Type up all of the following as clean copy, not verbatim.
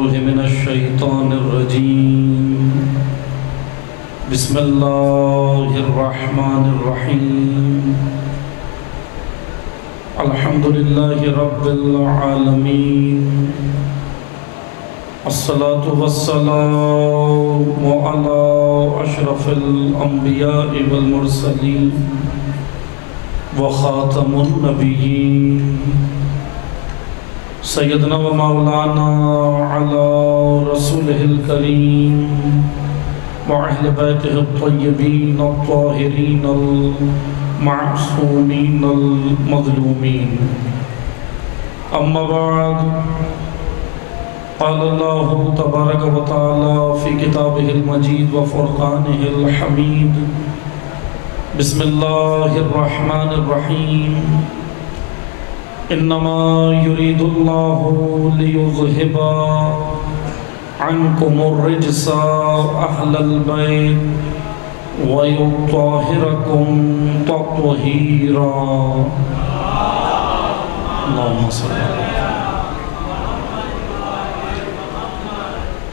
بالله من الشيطان الرجيم بسم الله الرحمن الرحيم الحمد لله رب العالمين الصلاة والسلام على أشرف الأنبياء والمرسلين وخاتم النبيين سيدنا ومولانا على رسوله الكريم وأهل بيته الطيبين الطاهرين المعصومين المظلومين أما بعد قال الله تبارك وتعالى في كتابه المجيد وفرقانه الحميد بسم الله الرحمن الرحيم إنما يريد الله ليذهب عنكم الرجس أهل البيت ويطهركم تطهيرا اللهم صل على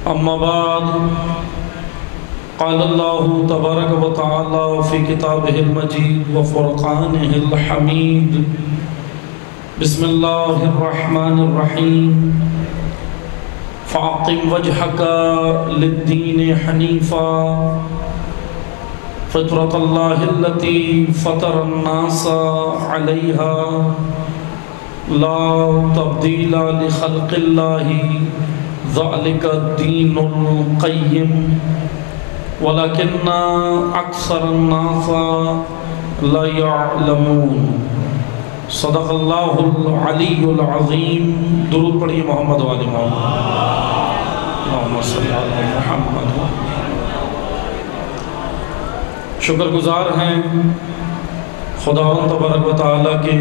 أما بعد قال الله تبارك وتعالى في كتابه المجيد وفرقانه الحميد بسم الله الرحمن الرحيم فأقم وجهك للدين حنيفا فطرة الله التي فطر الناس عليها لا تبديل لخلق الله ذلك الدين القيم ولكن أكثر الناس لا يعلمون صدق اللہ العلی العظیم درود پڑھیے محمد و آل محمد اللہم صلی علی محمد شکر گزار ہیں خداوند تبارک و تعالیٰ کے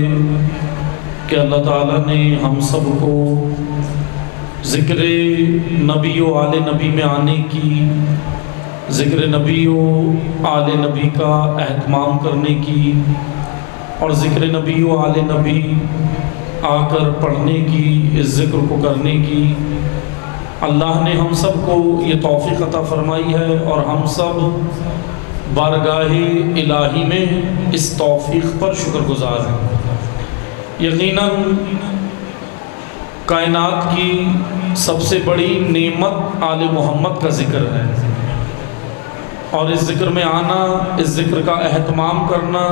کہ اللہ تعالیٰ نے ہم سب کو ذکر نبی و آل نبی میں آنے کی ذکر نبی و آل نبی کا اہتمام کرنے کی اور ذکر نبی و آل نبی آ کر پڑھنے کی اس ذکر کو کرنے کی اللہ نے ہم سب کو یہ توفیق عطا فرمائی ہے اور ہم سب بارگاہ الہی میں اس توفیق پر شکر گزار ہیں یقیناً کائنات کی سب سے بڑی نعمت آل محمد کا ذکر ہے اور اس ذکر میں آنا اس ذکر کا اہتمام کرنا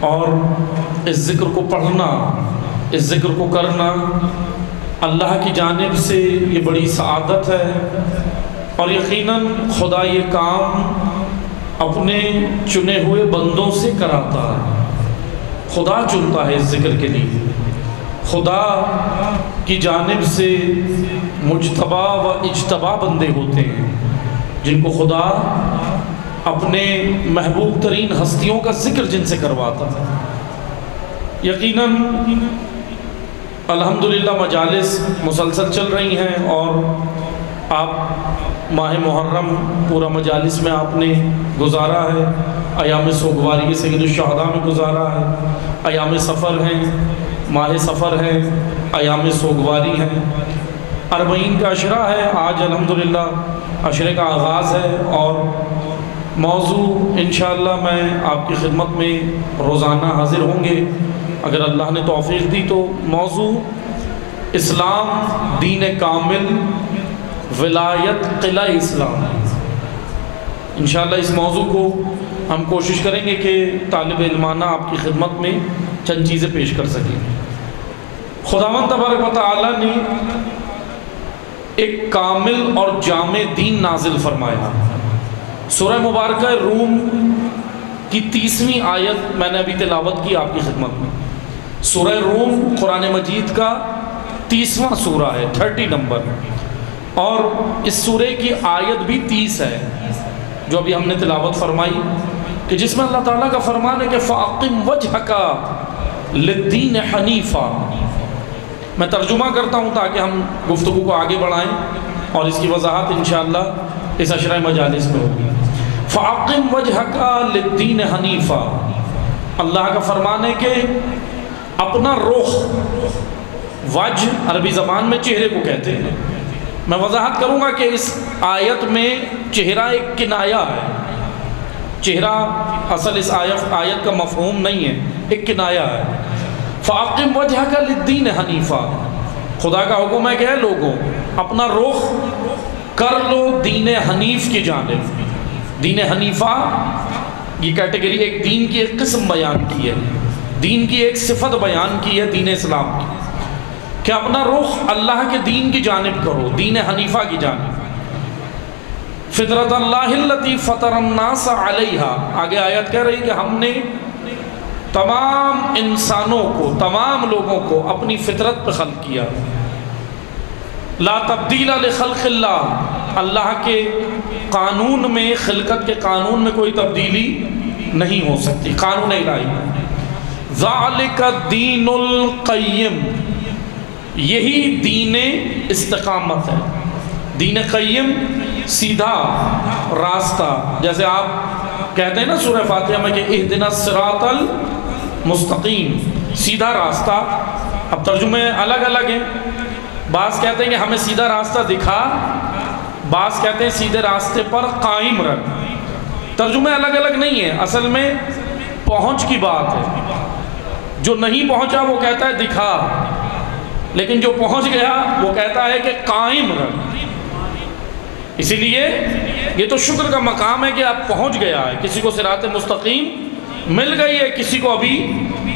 اور اس ذکر کو پڑھنا اس ذکر کو کرنا اللہ کی جانب سے یہ بڑی سعادت ہے اور یقیناً خدا یہ کام اپنے چنے ہوئے بندوں سے کراتا ہے خدا چنتا ہے اس ذکر کے لیے خدا کی جانب سے مجتبی و اجتبا بندے ہوتے ہیں جن کو خدا اپنے محبوب ترین ہستیوں کا ذکر جن سے کرواتا ہے یقیناً الحمدللہ مجالس مسلسل چل رہی ہیں اور آپ ماہ محرم پورا مجالس میں آپ نے گزارا ہے ایام سوگواری سید الشہداء میں گزارا ہے ایام سفر ہیں ماہ سفر ہیں ایام سوگواری ہیں اربعین کا عشرہ ہے آج الحمدللہ عشرے کا آغاز ہے اور موضوع انشاءاللہ میں آپ کی خدمت میں روزانہ حاضر ہوں گے اگر اللہ نے توفیق دی تو موضوع اسلام دین کامل ولایت قلعہ اسلام انشاءاللہ اس موضوع کو ہم کوشش کریں گے کہ طالب علمانہ آپ کی خدمت میں چند چیزیں پیش کر سکیں خداوند تبارک و تعالیٰ نے ایک کامل اور جامع دین نازل فرمایا سورہ مبارکہ روم کی 30ویں آیت میں نے ابھی تلاوت کی آپ کی خدمت میں سورہ روم قرآن مجید کا 30واں سورہ ہے 30 نمبر اور اس سورہ کی آیت بھی 30 ہے جو ابھی ہم نے تلاوت فرمائی کہ جس میں اللہ تعالیٰ کا فرمان ہے کہ فَأَقِمْ وَجْهَكَ لِلدِّينِ حَنِيفًا میں ترجمہ کرتا ہوں تاکہ ہم گفتگو کو آگے بڑھائیں اور اس کی وضاحت انشاءاللہ اس عشرہ مجالس میں ہوگی فَأَقِمْ وَجْهَكَ لِلدِّينِ حَنِيفًا اللہ کا فرمان ہے کہ اپنا رخ وجہ عربی زبان میں چہرے کو کہتے ہیں میں وضاحت کروں گا کہ اس آیت میں چہرہ ایک کنایہ ہے، چہرہ اصل اس آیت کا مفہوم نہیں ہے، ایک کنایہ ہے۔ فَأَقِمْ وَجْهَكَ لِلدِّينِ حَنِيفًا، خدا کا حکم ہے کہ اے لوگوں اپنا رخ کر لو دین حنیف کی جانب۔ دین حنیفہ یہ کیٹیگری ایک دین کی ایک قسم بیان کی ہے، دین کی ایک صفت بیان کی ہے دین اسلام کی، کہ اپنا رخ اللہ کے دین کی جانب کرو، دین حنیفہ کی جانب۔ فطرت اللہ التی فطر الناس علیہا، آگے آیت کہہ رہی کہ ہم نے تمام انسانوں کو، تمام لوگوں کو اپنی فطرت پہ خلق کیا۔ لا تبدیل لخلق اللہ، اللہ کے قانون میں، خلقت کے قانون میں کوئی تبدیلی نہیں ہو سکتی، قانون الہی۔ ذالک الدین القیم، یہی دین استقامت ہے۔ دین قیم سیدھا راستہ، جیسے آپ کہتے ہیں نا سورہ فاتحہ میں کہ اہدنا الصراط المستقیم، سیدھا راستہ۔ اب ترجمے الگ الگ ہیں، بعض کہتے ہیں کہ ہمیں سیدھا راستہ دکھا، بعض کہتے ہیں سیدھے راستے پر قائم رکھ۔ ترجمے الگ الگ نہیں ہیں، اصل میں پہنچ کی بات ہے۔ جو نہیں پہنچا وہ کہتا ہے دکھا، لیکن جو پہنچ گیا وہ کہتا ہے کہ قائم رکھ۔ اسی لیے یہ تو شکر کا مقام ہے کہ آپ پہنچ گیا ہے، کسی کو صراط مستقیم مل گئی ہے، کسی کو ابھی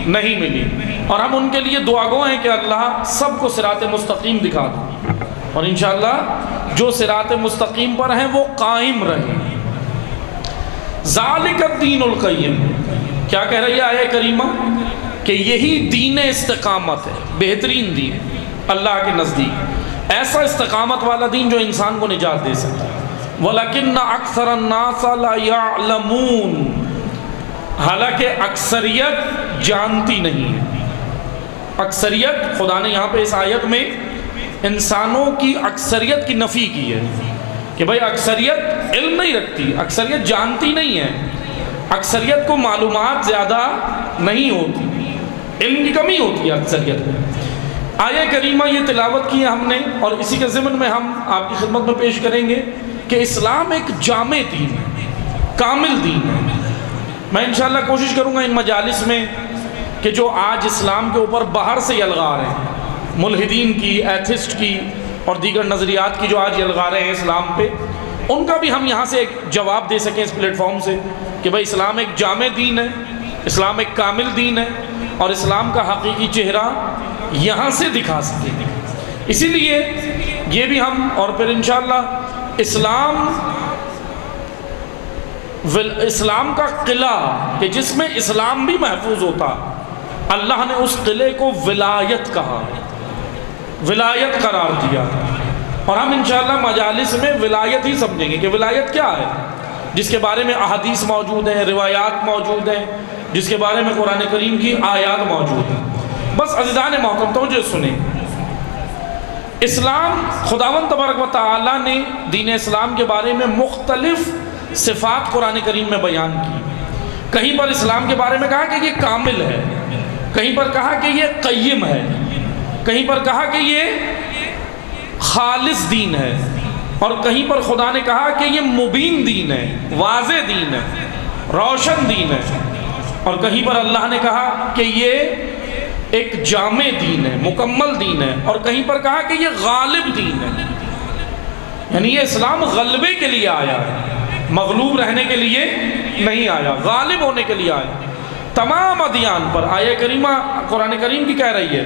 نہیں ملی، اور ہم ان کے لیے دعا گو ہیں کہ اللہ سب کو صراط مستقیم دکھا دے، اور انشاءاللہ جو صراط مستقیم پر ہیں وہ قائم رہیں۔ ذالک الدین القیم، کیا کہہ رہی ہے آیہ کریمہ؟ کہ یہی دین استقامت ہے، بہترین دین اللہ کے نزدیک، ایسا استقامت والا دین جو انسان کو نجات دے سکتا ہے۔ وَلَكِنَّ أَكْثَرَ النَّاسَ لَا يَعْلَمُونَ، حالانکہ اکثریت جانتی نہیں ہے۔ اکثریت، خدا نے یہاں پہ اس آیت میں انسانوں کی اکثریت کی نفی کی ہے کہ بھائی اکثریت علم نہیں رکھتی، اکثریت جانتی نہیں ہے، اکثریت کو معلومات زیادہ نہیں ہوتی، علم کی کمی ہوتی ہے اکثریت میں۔ آیہ کریمہ یہ تلاوت کی ہے ہم نے، اور اسی کے ضمن میں ہم آپ کی خدمت میں پیش کریں گے کہ اسلام ایک جامع دین ہے، کامل دین ہے۔ میں انشاءاللہ کوشش کروں گا ان مجالس میں کہ جو آج اسلام کے اوپر باہر سے یلغار ہیں، ملحدین کی، ایتھسٹ کی اور دیگر نظریات کی جو آج یلغاریں ہیں اسلام پہ، ان کا بھی ہم یہاں سے ایک جواب دے سکیں اس پلیٹ فارم سے کہ بھائی اسلام ایک جامع دین ہے، اسلام ایک کامل دین ہے، اور اسلام کا حقیقی چہرہ یہاں سے دکھا سکیں۔ اسی لیے یہ بھی ہم، اور پھر انشاءاللہ اسلام کا قلعہ کہ جس میں اسلام بھی محفوظ ہوتا، اللہ نے اس قلعے کو ولایت کہا، ولایت قرار دیا، اور ہم انشاءاللہ مجالس میں ولایت ہی سمجھیں گے کہ ولایت کیا ہے، جس کے بارے میں احادیث موجود ہیں، روایات موجود ہیں، جس کے بارے میں قرآن کریم کی آیات موجود ہیں۔ بس عزیزان محترم توجہ سنیں، اسلام، خداوند تبارک و تعالی نے دین اسلام کے بارے میں مختلف صفات قرآن کریم میں بیان کی۔ کہیں پر اسلام کے بارے میں کہا کہ یہ کامل ہے، کہیں پر کہا کہ یہ قیم ہے، کہیں پر کہا کہ یہ خالص دین ہے، اور کہیں پر خدا نے کہا کہ یہ مبین دین ہے، واضح دین ہے، روشن دین ہے، اور کہیں پر اللہ نے کہا کہ یہ ایک جامع دین ہے، مکمل دین ہے، اور کہیں پر کہا کہ یہ غالب دین ہے، یعنی یہ اسلام غلبے کے لیے آیا ہے، مغلوب رہنے کے لیے نہیں آیا، غالب ہونے کے لیے آیا۔ تمام ادیان پر آیہ کریمہ قرآن کریم کی کہہ رہی ہے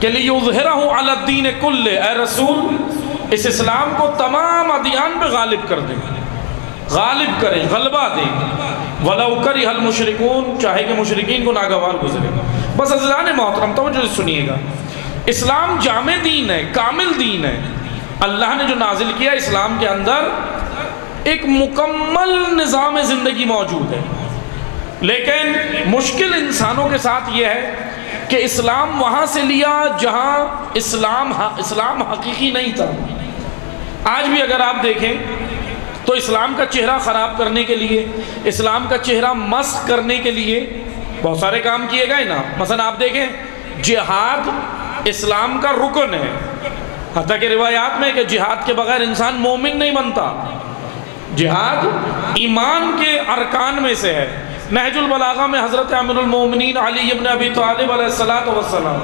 کہ لِيُظْهِرَهُ عَلَى الدِّينِ كُلِّهِ، اے رسول اس اسلام کو تمام ادیان پہ غالب کر دیں، غالب کریں، غلبہ دیں، وَلَوْ كَرِهَ الْمُشْرِكُونَ، چاہے کہ مشرکین کو ناگوار گزرے۔ بس عزیزان محترم توجہ سنیے گا، اسلام جامع دین ہے، کامل دین ہے۔ اللہ نے جو نازل کیا اسلام کے اندر ایک مکمل نظام زندگی موجود ہے، لیکن مشکل انسانوں کے ساتھ یہ ہے کہ اسلام وہاں سے لیا جہاں اسلام حقیقی نہیں تھا۔ آج بھی اگر آپ دیکھیں تو اسلام کا چہرہ خراب کرنے کے لیے، اسلام کا چہرہ مسخ کرنے کے لیے بہت سارے کام کیے گئے نا۔ مثلا آپ دیکھیں جہاد اسلام کا رکن ہے، حتیٰ کہ روایات میں کہ جہاد کے بغیر انسان مومن نہیں بنتا. جہاد ایمان کے ارکان میں سے ہے. نہج البلاغہ میں حضرت امیر المومنین علی ابن ابی طالب علیہ السلام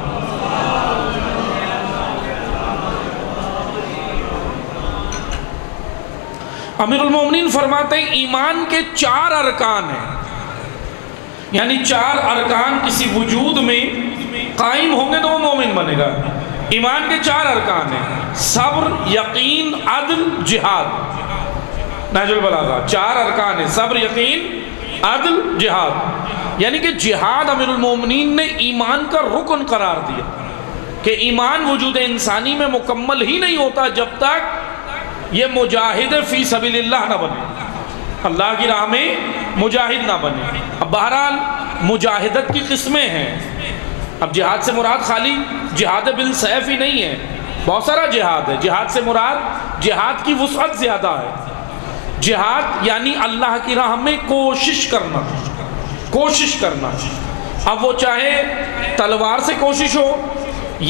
امیر المومنین فرماتے ہیں ایمان کے 4 ارکان ہیں، یعنی 4 ارکان کسی وجود میں قائم ہوں گے تو وہ مومن بنے گا. ایمان کے 4 ارکان ہیں: صبر، یقین، عدل، جہاد. نہج البلاغہ 4 ارکان ہیں: صبر، یقین، عدل، جہاد. یعنی کہ جہاد امیر المومنین نے ایمان کا رکن قرار دیا کہ ایمان وجود انسانی میں مکمل ہی نہیں ہوتا جب تک یہ مجاہد فی سبیل اللہ نہ بنے، اللہ کی راہ میں مجاہد نہ بنے. اب بہرحال مجاہدت کی قسمیں ہیں. اب جہاد سے مراد خالی جہاد بالسیف ہی نہیں ہے، بہت سارا جہاد ہے. جہاد سے مراد جہاد کی وسعت زیادہ ہے. جہاد یعنی اللہ کی راہ میں کوشش کرنا. اب وہ چاہے تلوار سے کوشش ہو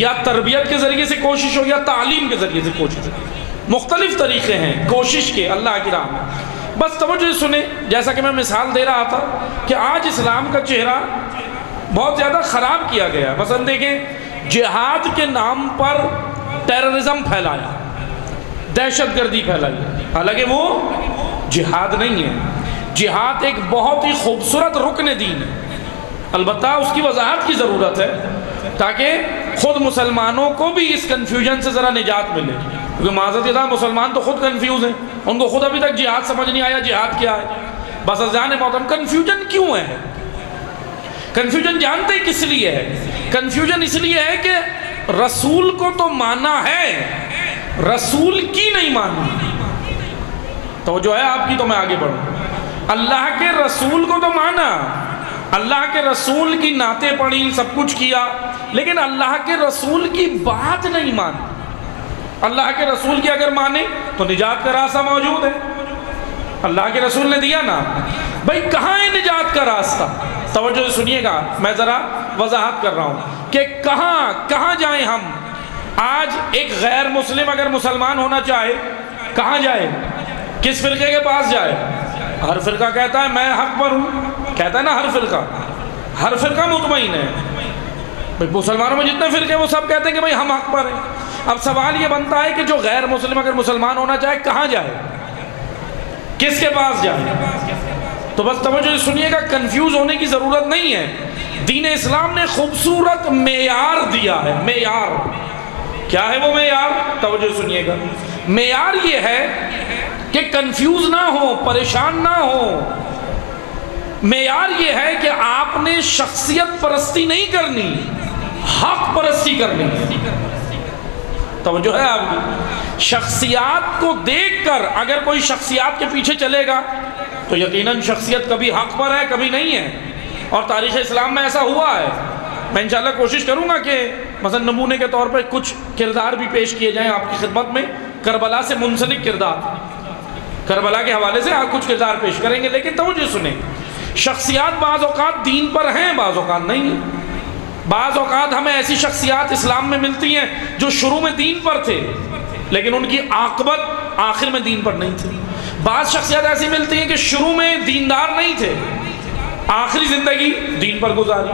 یا تربیت کے ذریعے سے کوشش ہو یا تعلیم کے ذریعے سے کوشش ہو، مختلف طریقے ہیں کوشش کے اللہ کی راہ میں. بس توجہ سنیں، جیسا کہ میں مثال دے رہا تھا کہ آج اسلام کا چہرہ بہت زیادہ خراب کیا گیا. مثلا دیکھیں، جہاد کے نام پر ٹیررزم پھیلایا، دہشت گردی پھیلائی، حالانکہ وہ جہاد نہیں ہے. جہاد ایک بہت ہی خوبصورت رکن دین ہے. البتہ اس کی وضاحت کی ضرورت ہے تاکہ خود مسلمانوں کو بھی اس کنفیوژن سے ذرا نجات ملے، کیونکہ معذرت اللہ مسلمان تو خود کنفیوز ہیں، ان کو خود ابھی تک جہاد سمجھ نہیں آیا جہاد کیا ہے. بس عزیزان محترم، کنفیوژن کیوں ہے؟ کنفیوژن جانتے کس لیے ہے؟ کنفیوژن اس لیے ہے کہ رسول کو تو مانا ہے، رسول کی نہیں مانی. تو جو ہے آپ کی، تو میں آگے بڑھوں. اللہ کے رسول کو تو مانا، اللہ کے رسول کی نعتیں پڑھی، سب کچھ کیا، لیکن اللہ کے رسول کی بات نہیں مانی. اللہ کے رسول کی اگر مانے تو نجات کا راستہ موجود ہے. اللہ کے رسول نے دیا نا. بھئی کہاں ہے نجات کا راستہ؟ توجہ سے سنیے گا، میں ذرا وضاحت کر رہا ہوں کہ کہاں جائیں ہم. آج ایک غیر مسلم اگر مسلمان ہونا چاہے کہاں جائے؟ کس فرقے کے پاس جائے؟ ہر فرقہ کہتا ہے میں حق پر ہوں، کہتا ہے نا ہر فرقہ مطمئن ہے. مسلمانوں میں جتنے فرقے وہ سب کہتے ہیں کہ بھئی ہم حق پر ہیں. اب سوال یہ بنتا ہے کہ جو غیر مسلم اگر مسلمان ہونا چاہے کہاں جائے، کس کے پاس جائے؟ تو بس توجہ سنیے گا، کنفیوز ہونے کی ضرورت نہیں ہے. دین اسلام نے خوبصورت معیار دیا ہے. معیار کیا ہے؟ وہ معیار توجہ سنیے گا. معیار یہ ہے کہ کنفیوز نہ ہو، پریشان نہ ہو. معیار یہ ہے کہ آپ نے شخصیت پرستی نہیں کرنی، حق پرستی کرنی. توجہ ہے آپ کی؟ شخصیات کو دیکھ کر اگر کوئی شخصیات کے پیچھے چلے گا تو یقیناً شخصیت کبھی حق پر ہے کبھی نہیں ہے. اور تاریخ اسلام میں ایسا ہوا ہے. میں انشاءاللہ کوشش کروں گا کہ مثلا نمونے کے طور پر کچھ کردار بھی پیش کیے جائیں آپ کی خدمت میں. کربلا سے منسلک کردار، کربلا کے حوالے سے آپ کچھ کردار پیش کریں گے. لیکن توجہ سنیں، شخصیات بعض اوقات دین پر ہیں، بعض اوقات نہیں ہیں. بعض اوقات ہمیں ایسی شخصیات اسلام میں ملتی ہیں جو شروع میں دین پر تھے لیکن ان کی عاقبت آخر میں دین پر نہیں تھی. بعض شخصیات ایسی ملتی ہیں کہ شروع میں دیندار نہیں تھے، آخری زندگی دین پر گزاری.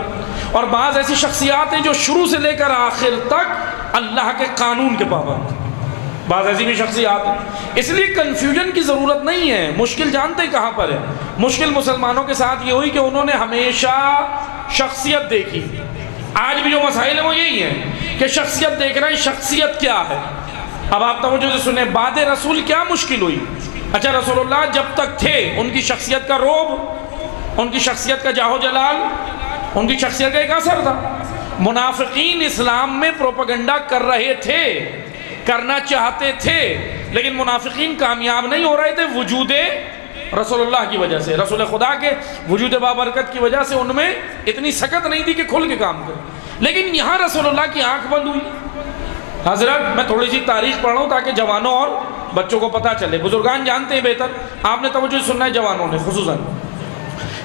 اور بعض ایسی شخصیات ہیں جو شروع سے لے کر آخر تک اللہ کے قانون کے پابند. بعض ایسی بھی شخصیات ہیں. اس لیے کنفیوژن کی ضرورت نہیں ہے. مشکل جانتے کہاں پر ہے؟ مشکل مسلمانوں کے ساتھ یہ ہوئی کہ انہوں نے ہمیشہ شخصیت دیکھی. آج بھی جو مسائل ہیں وہ یہی ہیں کہ شخصیت دیکھ رہے ہیں. شخصیت کیا ہے؟ اب آپ توجہ سے سنیں، بعد رسول کیا مشکل ہوئی؟ اچھا، رسول اللہ جب تک تھے ان کی شخصیت کا روب، ان کی شخصیت کا جاہ و جلال، ان کی شخصیت کا ایک اثر تھا. منافقین اسلام میں پروپیگنڈا کر رہے تھے، کرنا چاہتے تھے، لیکن منافقین کامیاب نہیں ہو رہے تھے وجود رسول اللہ کی وجہ سے. رسول خدا کے وجود بابرکت کی وجہ سے ان میں اتنی سکت نہیں تھی کہ کھل کے کام کریں. لیکن یہاں رسول اللہ کی آنکھ بند ہوئی. حضرت میں تھوڑی سی تاریخ پڑھ رہا ہوں تاکہ جوانوں اور بچوں کو پتہ چلے. بزرگان جانتے ہیں بہتر، آپ نے توجہ سننا ہے جوانوں نے خصوصاً.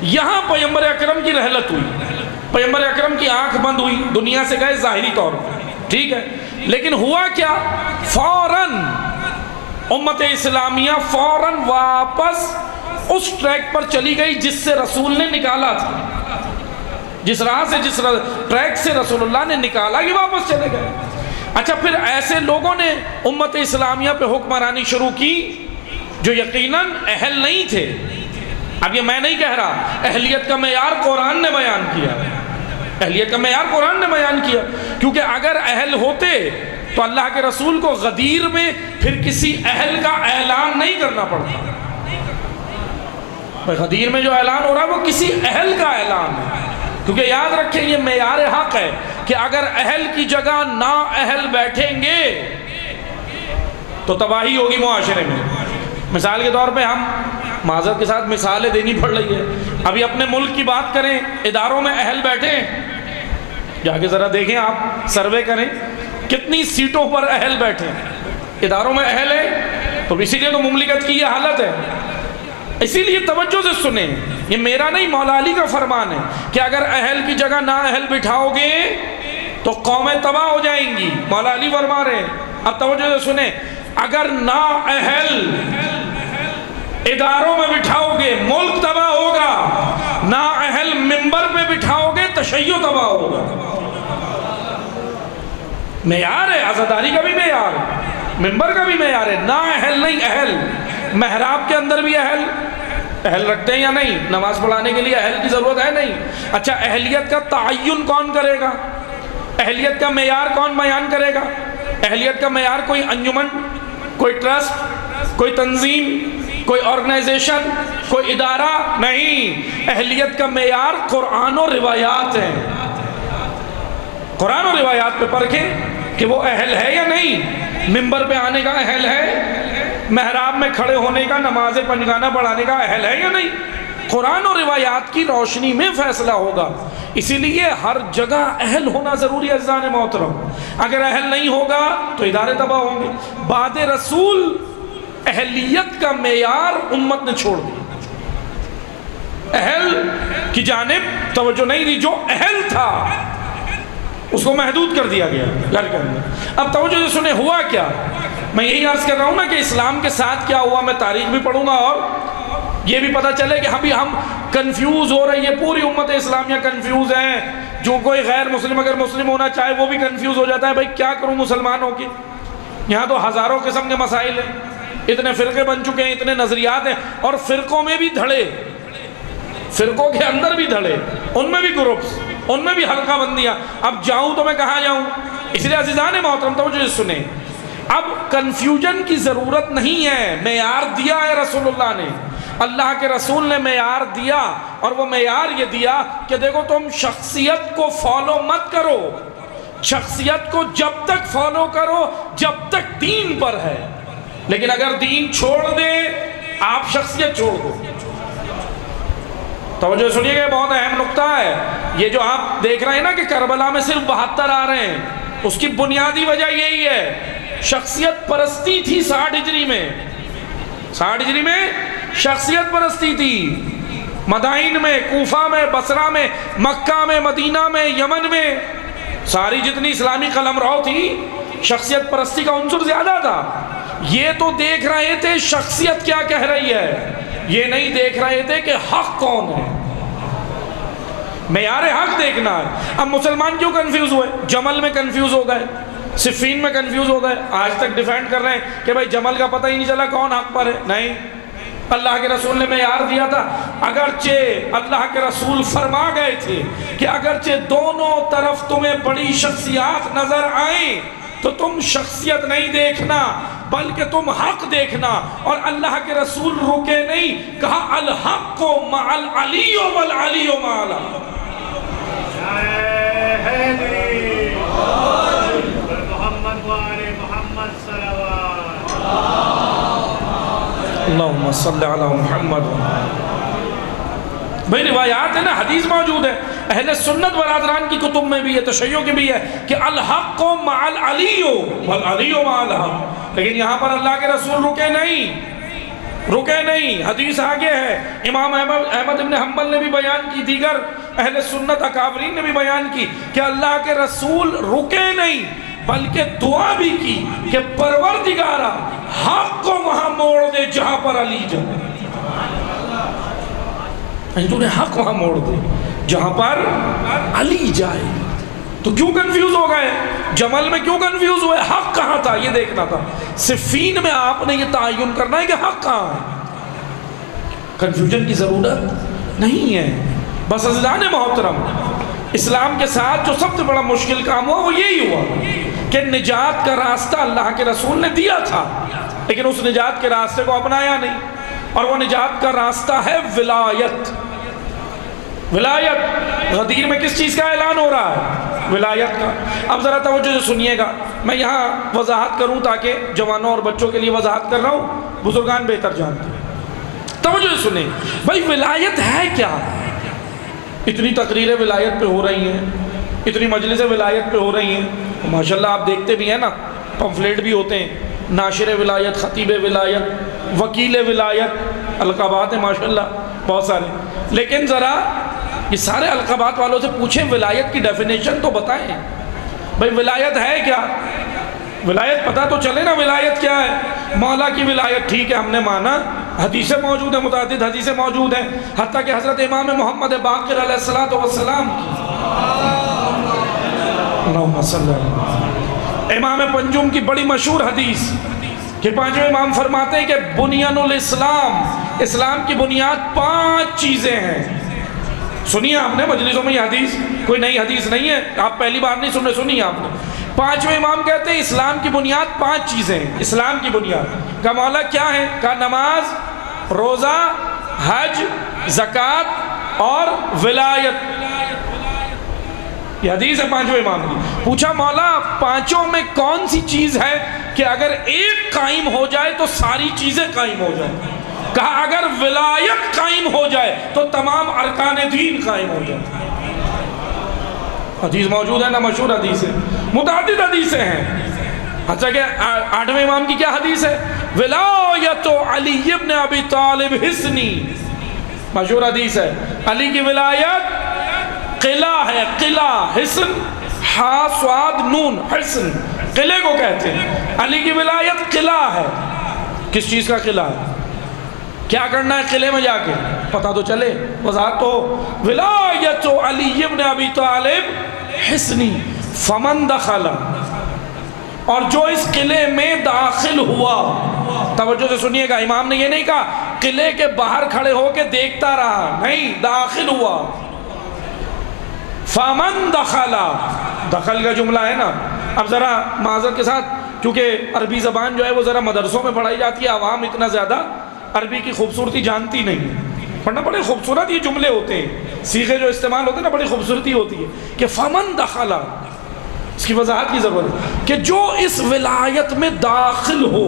یہاں پیغمبر اکرم کی رحلت ہوئی، پیغمبر اکرم کی آنکھ بند ہوئی، دنیا سے گئے ظاہری طور پر، ٹھیک ہے. لیکن ہوا کیا، فوراً امت اسلامیہ فوراً واپس اس ٹریک پر چلی گئی جس سے رسول نے نکالا تھا، جس راہ سے، جس ٹریک سے رسول اللہ نے نکالا، یہ واپس چلے گئے۔ اچھا، پھر ایسے لوگوں نے امت اسلامیہ پہ حکمرانی شروع کی جو یقیناً اہل نہیں تھے۔ اب یہ میں نہیں کہہ رہا، اہلیت کا معیار قرآن نے بیان کیا، اہلیت کا معیار قرآن نے بیان کیا، کیونکہ اگر اہل ہوتے تو اللہ کے رسول کو غدیر میں پھر کسی اہل کا اعلان نہیں کرنا پڑتا۔ غدیر میں جو اعلان ہو رہا ہے وہ کسی اہل کا اعلان ہے، کیونکہ یاد رکھیں یہ معیار حق ہے کہ اگر اہل کی جگہ نا اہل بیٹھیں گے تو تباہی ہوگی معاشرے میں۔ مثال کے طور پہ ہم معذرت کے ساتھ مثالیں دینی پڑ رہی ہے، ابھی اپنے ملک کی بات کریں، اداروں میں اہل بیٹھے ہیں، جا کے ذرا دیکھیں، آپ سروے کریں کتنی سیٹوں پر اہل بیٹھے ہیں، اداروں میں اہل ہے، تو اسی لیے تو مملکت کی یہ حالت ہے۔ اسی لیے توجہ سے سنیں، یہ میرا نہیں مولا علی کا فرمان ہے کہ اگر اہل کی جگہ نا اہل بٹھاؤ گے تو قومیں تباہ ہو جائیں گی، مولا علی فرما رہے ہیں۔ اب توجہ سے سنیں، اگر نا اہل اداروں میں بٹھاؤ گے ملک تباہ ہوگا، نا اہل منبر پہ بٹھاؤ گے تشیع تباہ ہوگا۔ معیار ہے، عزاداری کا بھی معیار ہے، منبر کا بھی معیار ہے، نا اہل نہیں اہل۔ محراب کے اندر بھی اہل رکھتے ہیں یا نہیں؟ نماز پڑھانے کے لیے اہل کی ضرورت ہے نہیں؟ اچھا، اہلیت کا تعین کون کرے گا؟ اہلیت کا معیار کون بیان کرے گا؟ اہلیت کا معیار کوئی انجمن، کوئی ٹرسٹ، کوئی تنظیم، کوئی آرگنائزیشن، کوئی ادارہ نہیں۔ اہلیت کا معیار قرآن و روایات ہیں۔ قرآن و روایات پہ پرکھیں کہ وہ اہل ہے یا نہیں، منبر پہ آنے کا اہل ہے، محراب میں کھڑے ہونے کا، نماز پنجگانہ پڑھانے کا اہل ہے یا نہیں۔ قرآن و روایات کی روشنی میں فیصلہ ہوگا، اسی لیے ہر جگہ اہل ہونا ضروری ہے عزیزان محترم۔ اگر اہل نہیں ہوگا تو ادارے تباہ ہوں گے۔ بعد رسول اہلیت کا معیار امت نے چھوڑ دیا، اہل کی جانب توجہ نہیں دی، جو اہل تھا اس کو محدود کر دیا گیا گھر کے اندر۔ اب توجہ سے سنیں ہوا کیا، میں یہی عرض کر رہا ہوں نا کہ اسلام کے ساتھ کیا ہوا، میں تاریخ بھی پڑھوں گا اور یہ بھی پتہ چلے کہ ہم کنفیوز ہو رہی ہے، پوری امت اسلامیہ کنفیوز ہیں، جو کوئی غیر مسلم اگر مسلم ہونا چاہے وہ بھی کنفیوز ہو جاتا ہے، بھائی کیا کروں مسلمانوں کی، یہاں تو ہزاروں قسم کے مسائل ہیں، اتنے فرقے بن چکے ہیں، اتنے نظریات ہیں، اور فرقوں میں بھی دھڑے، فرقوں کے اندر بھی دھڑے، ان میں بھی گروپس، ان میں بھی حلقہ بندیاں، اب جاؤں تو میں کہاں جاؤں؟ اس لیے عزیزان محترم توجہ سے سنیں، اب کنفیوژن کی ضرورت نہیں ہے، معیار دیا ہے رسول اللہ نے، اللہ کے رسول نے معیار دیا، اور وہ معیار یہ دیا کہ دیکھو تم شخصیت کو فالو مت کرو، شخصیت کو جب تک فالو کرو جب تک دین پر ہے، لیکن اگر دین چھوڑ دے آپ شخصیت چھوڑ دو۔ توجہ سنیے گا، بہت اہم نقطہ ہے یہ جو آپ دیکھ رہے ہیں نا کہ کربلا میں صرف 72 آ رہے ہیں، اس کی بنیادی وجہ یہی ہے، شخصیت پرستی تھی 60 ہجری میں، 60 ہجری میں شخصیت پرستی تھی، مدائن میں، کوفہ میں، بصرہ میں، مکہ میں، مدینہ میں، یمن میں، ساری جتنی اسلامی قلمرو تھی شخصیت پرستی کا عنصر زیادہ تھا۔ یہ تو دیکھ رہے تھے شخصیت کیا کہہ رہی ہے، یہ نہیں دیکھ رہے تھے کہ حق کون ہے، معیار حق دیکھنا ہے۔ اب مسلمان کیوں کنفیوز ہوئے؟ جمل میں کنفیوز ہو گئے، صفین میں کنفیوز ہو گئے، آج تک ڈیفینڈ کر رہے ہیں کہ بھائی جمل کا پتہ ہی نہیں چلا کون حق پر ہے۔ نہیں، اللہ کے رسول نے معیار دیا تھا، اگرچہ اللہ کے رسول فرما گئے تھے کہ اگرچہ دونوں طرف تمہیں بڑی شخصیات نظر آئیں تو تم شخصیت نہیں دیکھنا بلکہ تم حق دیکھنا، اور اللہ کے رسول رکے نہیں، کہا الحق مع العلی والعلی مع الحق۔ اللہم صلی علی محمد۔ بھئی روایات ہے نا، حدیث موجود ہے، اہل سنت برادران کی کتب میں بھی ہے، تشیع کی بھی ہے کہ الحق مع العلی والعلی مع الحق، لیکن یہاں پر اللہ کے رسول رکے نہیں، حدیث آگے ہے، امام احمد ابن حنبل نے بھی بیان کی، دیگر اہل سنت اکابرین نے بھی بیان کی کہ اللہ کے رسول رکے نہیں بلکہ دعا بھی کی کہ پروردگارا حق کو وہاں موڑ دے جہاں پر علی جائے. تو نے حق وہاں موڑ دے جہاں پر علی جائے. تو کیوں کنفیوز ہو گئے؟ جمل میں کیوں کنفیوز ہوئے؟ حق کہاں تھا یہ دیکھنا تھا. صفین میں آپ نے یہ تعین کرنا ہے کہ حق کہاں ہے. کنفیوژن کی ضرورت نہیں ہے. بس عزیزان محترم، اسلام کے ساتھ جو سب سے بڑا مشکل کام ہوا وہ یہی ہوا کہ نجات کا راستہ اللہ کے رسول نے دیا تھا، لیکن اس نجات کے راستے کو اپنایا نہیں. اور وہ نجات کا راستہ ہے ولایت. ولایت غدیر میں کس چیز کا اعلان ہو رہا ہے؟ ولایت کا. اب ذرا توجہ سے سنیے گا، میں یہاں وضاحت کروں تاکہ جوانوں اور بچوں کے لیے وضاحت کر رہا ہوں، بزرگان بہتر جانتے ہیں. توجہ سے سنیں بھائی، ولایت ہے کیا؟ اتنی تقریریں ولایت پہ ہو رہی ہیں، اتنی مجلسیں ولایت پہ ہو رہی ہیں. ماشاءاللہ آپ دیکھتے بھی ہیں نا، پمفلیٹ بھی ہوتے ہیں، ناشر ولایت، خطیب ولایت، وکیل ولایت، القابات ہیں ماشاءاللہ بہت سارے. لیکن ذرا یہ سارے القابات والوں سے پوچھیں ولایت کی ڈیفینیشن تو بتائیں بھائی، ولایت ہے کیا؟ ولایت پتہ تو چلے نا ولایت کیا ہے. مولا کی ولایت ٹھیک ہے، ہم نے مانا، حدیثیں موجود ہیں، متعدد حدیثیں موجود ہیں، حتیٰ کہ حضرت امام محمد باقر علیہ السلام اللہم صلی اللہ علیہ وسلم، امام پنجم کی بڑی مشہور حدیث کہ پانچویں امام فرماتے ہیں کہ بنیان الاسلام، اسلام کی بنیاد 5 چیزیں ہیں. سنیے آپ نے مجلسوں میں یہ حدیث کوئی نئی حدیث نہیں ہے، آپ پہلی بار نہیں سن رہے، سنیے آپ نے. پانچویں امام کہتے ہیں اسلام کی بنیاد 5 چیزیں ہیں. اسلام کی بنیاد کا مولا کیا ہے؟ کہا نماز، روزہ، حج، زکوٰۃ اور ولایت. یہ حدیث ہے پانچویں امام کی. پوچھا مولا پانچوں میں کون سی چیز ہے کہ اگر ایک قائم ہو جائے تو ساری چیزیں قائم ہو جائیں؟ کہا اگر ولایت قائم ہو جائے تو تمام ارکان دین قائم ہو جائیں. حدیث موجود ہے نا، مشہور حدیث ہے، متعدد حدیثیں ہیں. حتیٰ کہ 8ویں امام کی کیا حدیث ہے؟ ولایت علی ابن ابی طالب حسنی، مشہور حدیث ہے. علی کی ولایت قلعہ ہے، قلعہ، حسن ہا صاد نون، حسن قلعے کو کہتے ہیں. علی کی ولایت قلعہ ہے. کس چیز کا قلعہ ہے؟ کیا کرنا ہے قلعے میں جا کے؟ پتہ تو چلے، وضاحت تو. ولایت علی ابن ابی طالب حسنی فمن دخل، اور جو اس قلعے میں داخل ہوا. توجہ سے سنیے گا، امام نے یہ نہیں کہا قلعے کے باہر کھڑے ہو کے دیکھتا رہا، نہیں، داخل ہوا. فمن دخل، دخل کا جملہ ہے نا. اب ذرا معذرت کے ساتھ، کیونکہ عربی زبان جو ہے وہ ذرا مدرسوں میں پڑھائی جاتی ہے، عوام اتنا زیادہ عربی کی خوبصورتی جانتی نہیں، ورنہ بڑے خوبصورت یہ جملے ہوتے ہیں، صیغے جو استعمال ہوتے ہیں نا بڑی خوبصورتی ہوتی ہے. کہ فمن دخل، اس کی وضاحت کی ضرورت ہے کہ جو اس ولایت میں داخل ہو.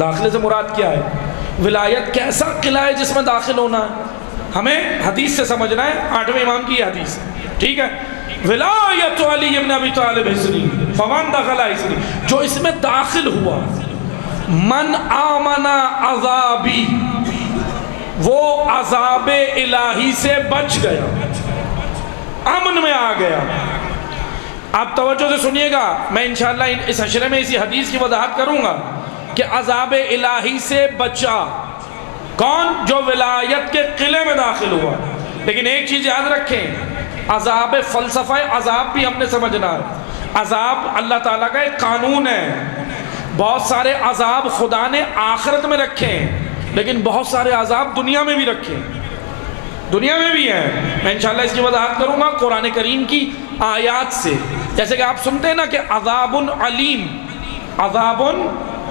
داخلے سے مراد کیا ہے؟ ولایت کیسا قلعہ ہے جس میں داخل ہونا ہے؟ ہمیں حدیث سے سمجھنا ہے. 8ویں امام کی یہ حدیث ہے، ٹھیک ہے. ولایت علی ابن ابی طالب حسنی فمن دخل حسنی، جو اس میں داخل ہوا. من آمن عذابی، وہ عذاب الہی سے بچ گیا، امن میں آ گیا. آپ توجہ سے سنیے گا، میں انشاءاللہ اس اشرے میں اسی حدیث کی وضاحت کروں گا کہ عذاب الہی سے بچا کون؟ جو ولایت کے قلعے میں داخل ہوا. لیکن ایک چیز یاد رکھیں، عذاب فلسفہ عذاب بھی ہم نے سمجھنا ہے. عذاب اللہ تعالیٰ کا ایک قانون ہے. بہت سارے عذاب خدا نے آخرت میں رکھے ہیں، لیکن بہت سارے عذاب دنیا میں بھی رکھے ہیں، دنیا میں بھی ہیں. میں انشاءاللہ اس کی وضاحت کروں گا قرآن کریم کی آیات سے. جیسے کہ آپ سنتے ہیں نا کہ عذاب علیم، عذاب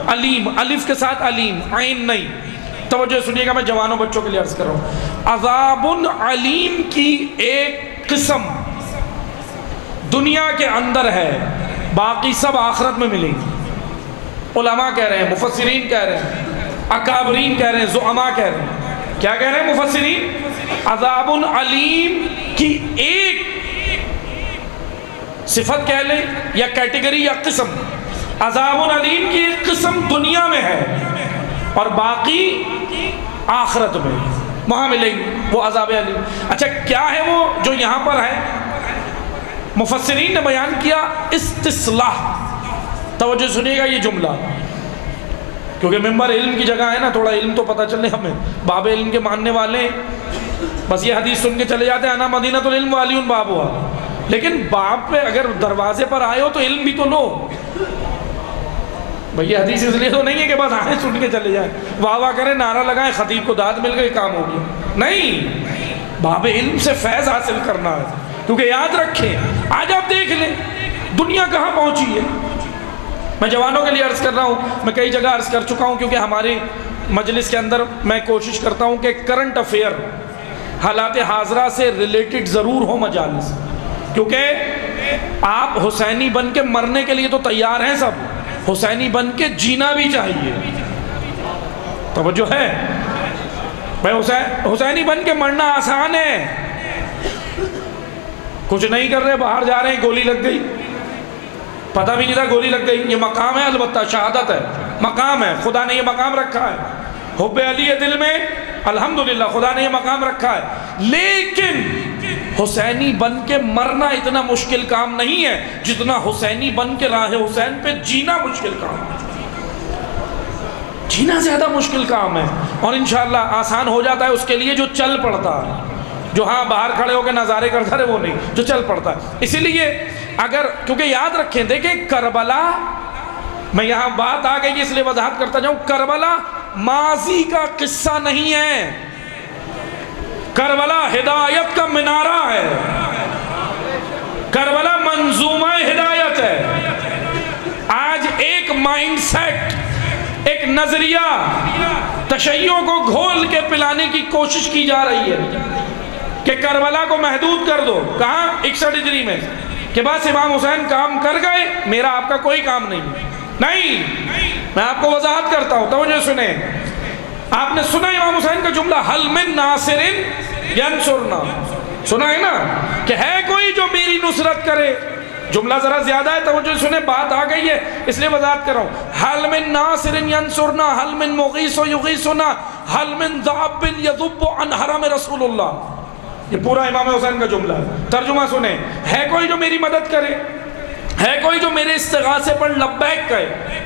علیم، الف کے ساتھ علیم، عین نہیں. توجہ سنیے گا، میں جوانوں بچوں کے لیے عرض کر رہا ہوں. عذاب علیم کی ایک قسم دنیا کے اندر ہے، باقی سب آخرت میں ملیں گی. علماء کہہ رہے ہیں، مفسرین کہہ رہے ہیں، اکابرین کہہ رہے ہیں، زعماء کہہ رہے ہیں. کیا کہہ رہے ہیں مفسرین؟ عذاب علیم کی ایک صفت کہہ لیں یا کیٹیگری یا قسم، عذاب علیم کی ایک قسم دنیا میں ہے اور باقی آخرت میں وہاں ملے گی وہ عذاب علیم. اچھا کیا ہے وہ جو یہاں پر ہے؟ مفسرین نے بیان کیا استصلاح. توجہ سنیے گا یہ جملہ، کیونکہ ممبر علم کی جگہ ہے نا، تھوڑا علم تو پتہ چلے ہمیں. باب علم کے ماننے والے بس یہ حدیث سن کے چلے جاتے ہیں انا مدینۃ العلم والی ان باب ہوا، لیکن باب پہ اگر دروازے پر آئے ہو تو علم بھی تو لو. بھئی یہ حدیث اس لیے تو نہیں ہے کہ بس آئیں سن کے چلے جائیں، واہ واہ کریں، نعرہ لگائیں، خطیب کو داد مل گئی، کام ہو گیا. نہیں، باب علم سے فیض حاصل کرنا ہے. کیونکہ یاد رکھیں، آج آپ دیکھ لیں دنیا کہاں پہنچی ہے. میں جوانوں کے لیے عرض کر رہا ہوں، میں کئی جگہ عرض کر چکا ہوں، کیونکہ ہمارے مجلس کے اندر میں کوشش کرتا ہوں کہ کرنٹ افیئر، حالات حاضرہ سے ریلیٹڈ ضرور ہو مجالس. کیونکہ آپ حسینی بن کے مرنے کے لیے تو تیار ہیں سب، حسینی بن کے جینا بھی چاہیے. توجہ ہے؟ میں حسینی بن کے مرنا آسان ہے، کچھ نہیں کر رہے، باہر جا رہے ہیں، گولی لگ گئی، پتہ بھی نہیں تھا گولی لگ گئی. یہ مقام ہے، البتہ شہادت ہے، مقام ہے، خدا نے یہ مقام رکھا ہے. حب علی ہے دل میں، الحمدللہ خدا نے یہ مقام رکھا ہے. لیکن حسینی بن کے مرنا اتنا مشکل کام نہیں ہے جتنا حسینی بن کے راہ حسین پہ جینا مشکل کام ہے. جینا زیادہ مشکل کام ہے، اور انشاءاللہ آسان ہو جاتا ہے اس کے لیے جو چل پڑتا ہے، جو ہاں باہر کھڑے ہو کے نظارے کرتا ہے وہ نہیں، جو چل پڑتا ہے. اسی لیے اگر، کیونکہ یاد رکھیں، دیکھیں کربلا، میں یہاں بات آ گئی اس لیے وضاحت کرتا جاؤں، کربلا ماضی کا قصہ نہیں ہے، کربلا ہدایت کا منارہ ہے، کربلا منظومہ ہدایت ہے. آج ایک مائنڈ سیٹ، ایک نظریہ تشیعوں کو گھول کے پلانے کی کوشش کی جا رہی ہے کہ کربلا کو محدود کر دو. کہاں؟ 61 ہجری میں، کہ بس امام حسین کام کر گئے، میرا آپ کا کوئی کام نہیں. نہیں، میں آپ کو وضاحت کرتا ہوں، توجہ سنیں. آپ نے سنا امام حسین کا جملہ حل من ناصر ینصرنا، سنا ہے نا کہ ہے کوئی جو میری نصرت کرے. جملہ ذرا زیادہ ہے، توجہ سنیں، بات آ گئی ہے اس لیے وضاحت کر رہا ہوں. حل من ناصر ینصرنا، حل من مغیث یغیثنا، حل من ذاب یذب عن حرم رسول اللہ. یہ پورا امام حسین کا جملہ ہے. ترجمہ سنیں، ہے کوئی جو میری مدد کرے، ہے کوئی جو میرے استغاثے پر لبیک کہے،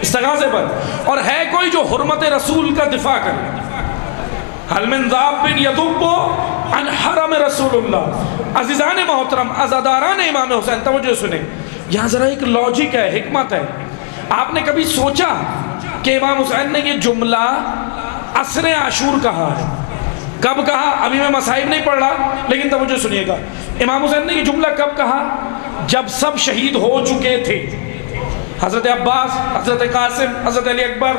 استغاثے پر، اور ہے کوئی جو حرمت رسول کا دفاع کرے. حل من ذاب یذب عن حرم رسول اللہ. عزیزان محترم، عزاداران امام حسین، توجہ سنیں، یہاں ذرا ایک لاجک ہے، حکمت ہے. آپ نے کبھی سوچا کہ امام حسین نے یہ جملہ عصر عاشور کہا ہے؟ کب کہا؟ ابھی میں مصائب نہیں پڑھ رہا، لیکن توجہ سنیے گا. امام حسین نے یہ جملہ کب کہا؟ جب سب شہید ہو چکے تھے. حضرت عباس، حضرت قاسم، حضرت علی اکبر،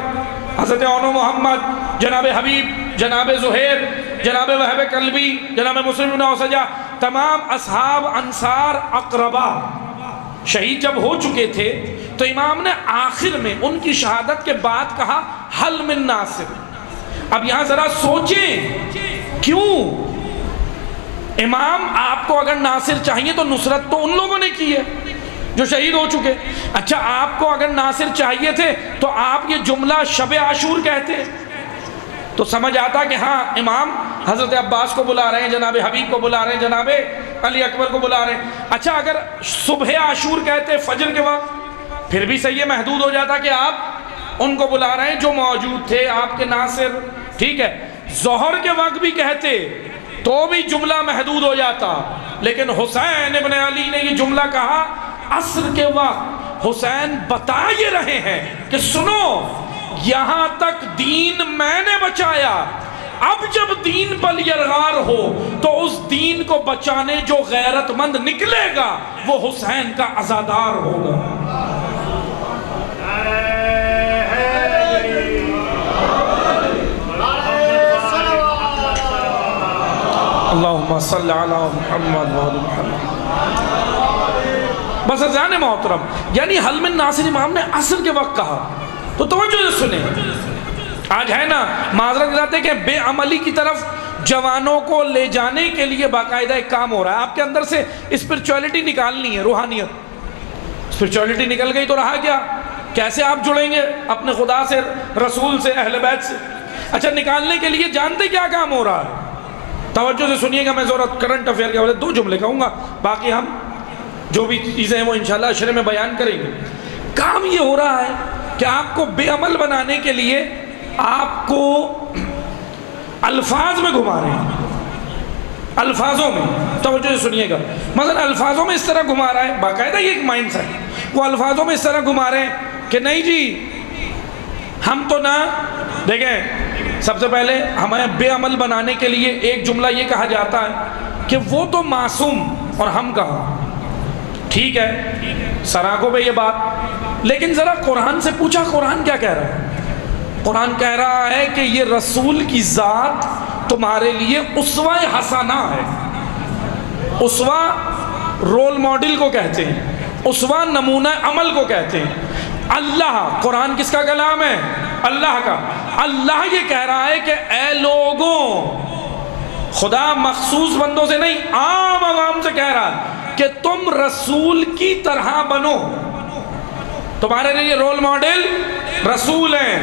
حضرت اونو محمد، جناب حبیب، جناب زہیر، جناب وہب قلبی، جناب مسلم بن اوسجہ، تمام اصحاب، انصار، اقربا شہید جب ہو چکے تھے تو امام نے آخر میں ان کی شہادت کے بعد کہا حل من ناصر. اب یہاں ذرا سوچیں، کیوں امام آپ کو اگر ناصر چاہیے تو نصرت تو ان لوگوں نے کی ہے جو شہید ہو چکے. اچھا، آپ کو اگر ناصر چاہیے تھے تو آپ یہ جملہ شب عاشور کہتے، تو سمجھ آتا کہ ہاں امام حضرت عباس کو بلا رہے ہیں، جناب حبیب کو بلا رہے ہیں، جناب علی اکبر کو بلا رہے ہیں. اچھا، اگر صبح عاشور کہتے فجر کے وقت، پھر بھی صحیح محدود ہو جاتا کہ آپ ان کو بلا رہے ہیں جو موجود تھے، آپ کے ناصر. ٹھیک ہے، ظہر کے وقت بھی کہتے تو بھی جملہ محدود ہو جاتا. لیکن حسین ابن علی نے یہ جملہ کہا عصر کے وقت. حسین بتا یہ رہے ہیں کہ سنو، یہاں تک دین میں نے بچایا، اب جب دین پر یرغار ہو تو اس دین کو بچانے جو غیرت مند نکلے گا وہ حسین کا عزادار ہوگا. اللہم صلی علی محمد وعلی محمد. بس عزیزان محترم، یعنی حل من ناصر امام نے عصر کے وقت کہا. تو توجہ سے سنیں، آج ہے نا معذرت کہتے ہیں کہ بے عملی کی طرف جوانوں کو لے جانے کے لیے باقاعدہ ایک کام ہو رہا ہے. آپ کے اندر سے اسپرچولیٹی نکالنی ہے، روحانیت. اسپرچولیٹی نکل گئی تو رہا کیا؟ کیسے آپ جڑیں گے اپنے خدا سے، رسول سے، اہل بیت سے؟ اچھا، نکالنے کے لیے جانتے کیا کام ہو رہا ہے؟ توجہ سے سنیے گا، میں ضرورت کرنٹ افیئر کے حوالے 2 جملے کہوں گا، باقی ہم جو بھی چیزیں ہیں وہ انشاءاللہ عشرے میں بیان کریں گے۔ کام یہ ہو رہا ہے کہ آپ کو بے عمل بنانے کے لیے آپ کو الفاظ میں گھما رہے ہیں، الفاظوں میں توجہ سے سنیے گا، مثلا الفاظوں میں اس طرح گھما رہا ہے، باقاعدہ یہ ایک مائنڈ سیٹ، وہ الفاظوں میں اس طرح گھما رہے ہیں کہ نہیں جی ہم تو نہ، دیکھیں سب سے پہلے ہمیں بے عمل بنانے کے لیے ایک جملہ یہ کہا جاتا ہے کہ وہ تو معصوم اور ہم کہاں، ٹھیک ہے سراغوں پہ یہ بات، لیکن ذرا قرآن سے پوچھا قرآن کیا کہہ رہا ہے؟ قرآن کہہ رہا ہے کہ یہ رسول کی ذات تمہارے لیے اسوہ حسنہ ہے۔ اسوہ رول ماڈل کو کہتے ہیں، اسوہ نمونہ عمل کو کہتے ہیں۔ اللہ، قرآن کس کا کلام ہے؟ اللہ کا۔ اللہ یہ کہہ رہا ہے کہ اے لوگوں، خدا مخصوص بندوں سے نہیں عام عوام سے کہہ رہا ہے کہ تم رسول کی طرح بنو، تمہارے لیے رول ماڈل رسول ہیں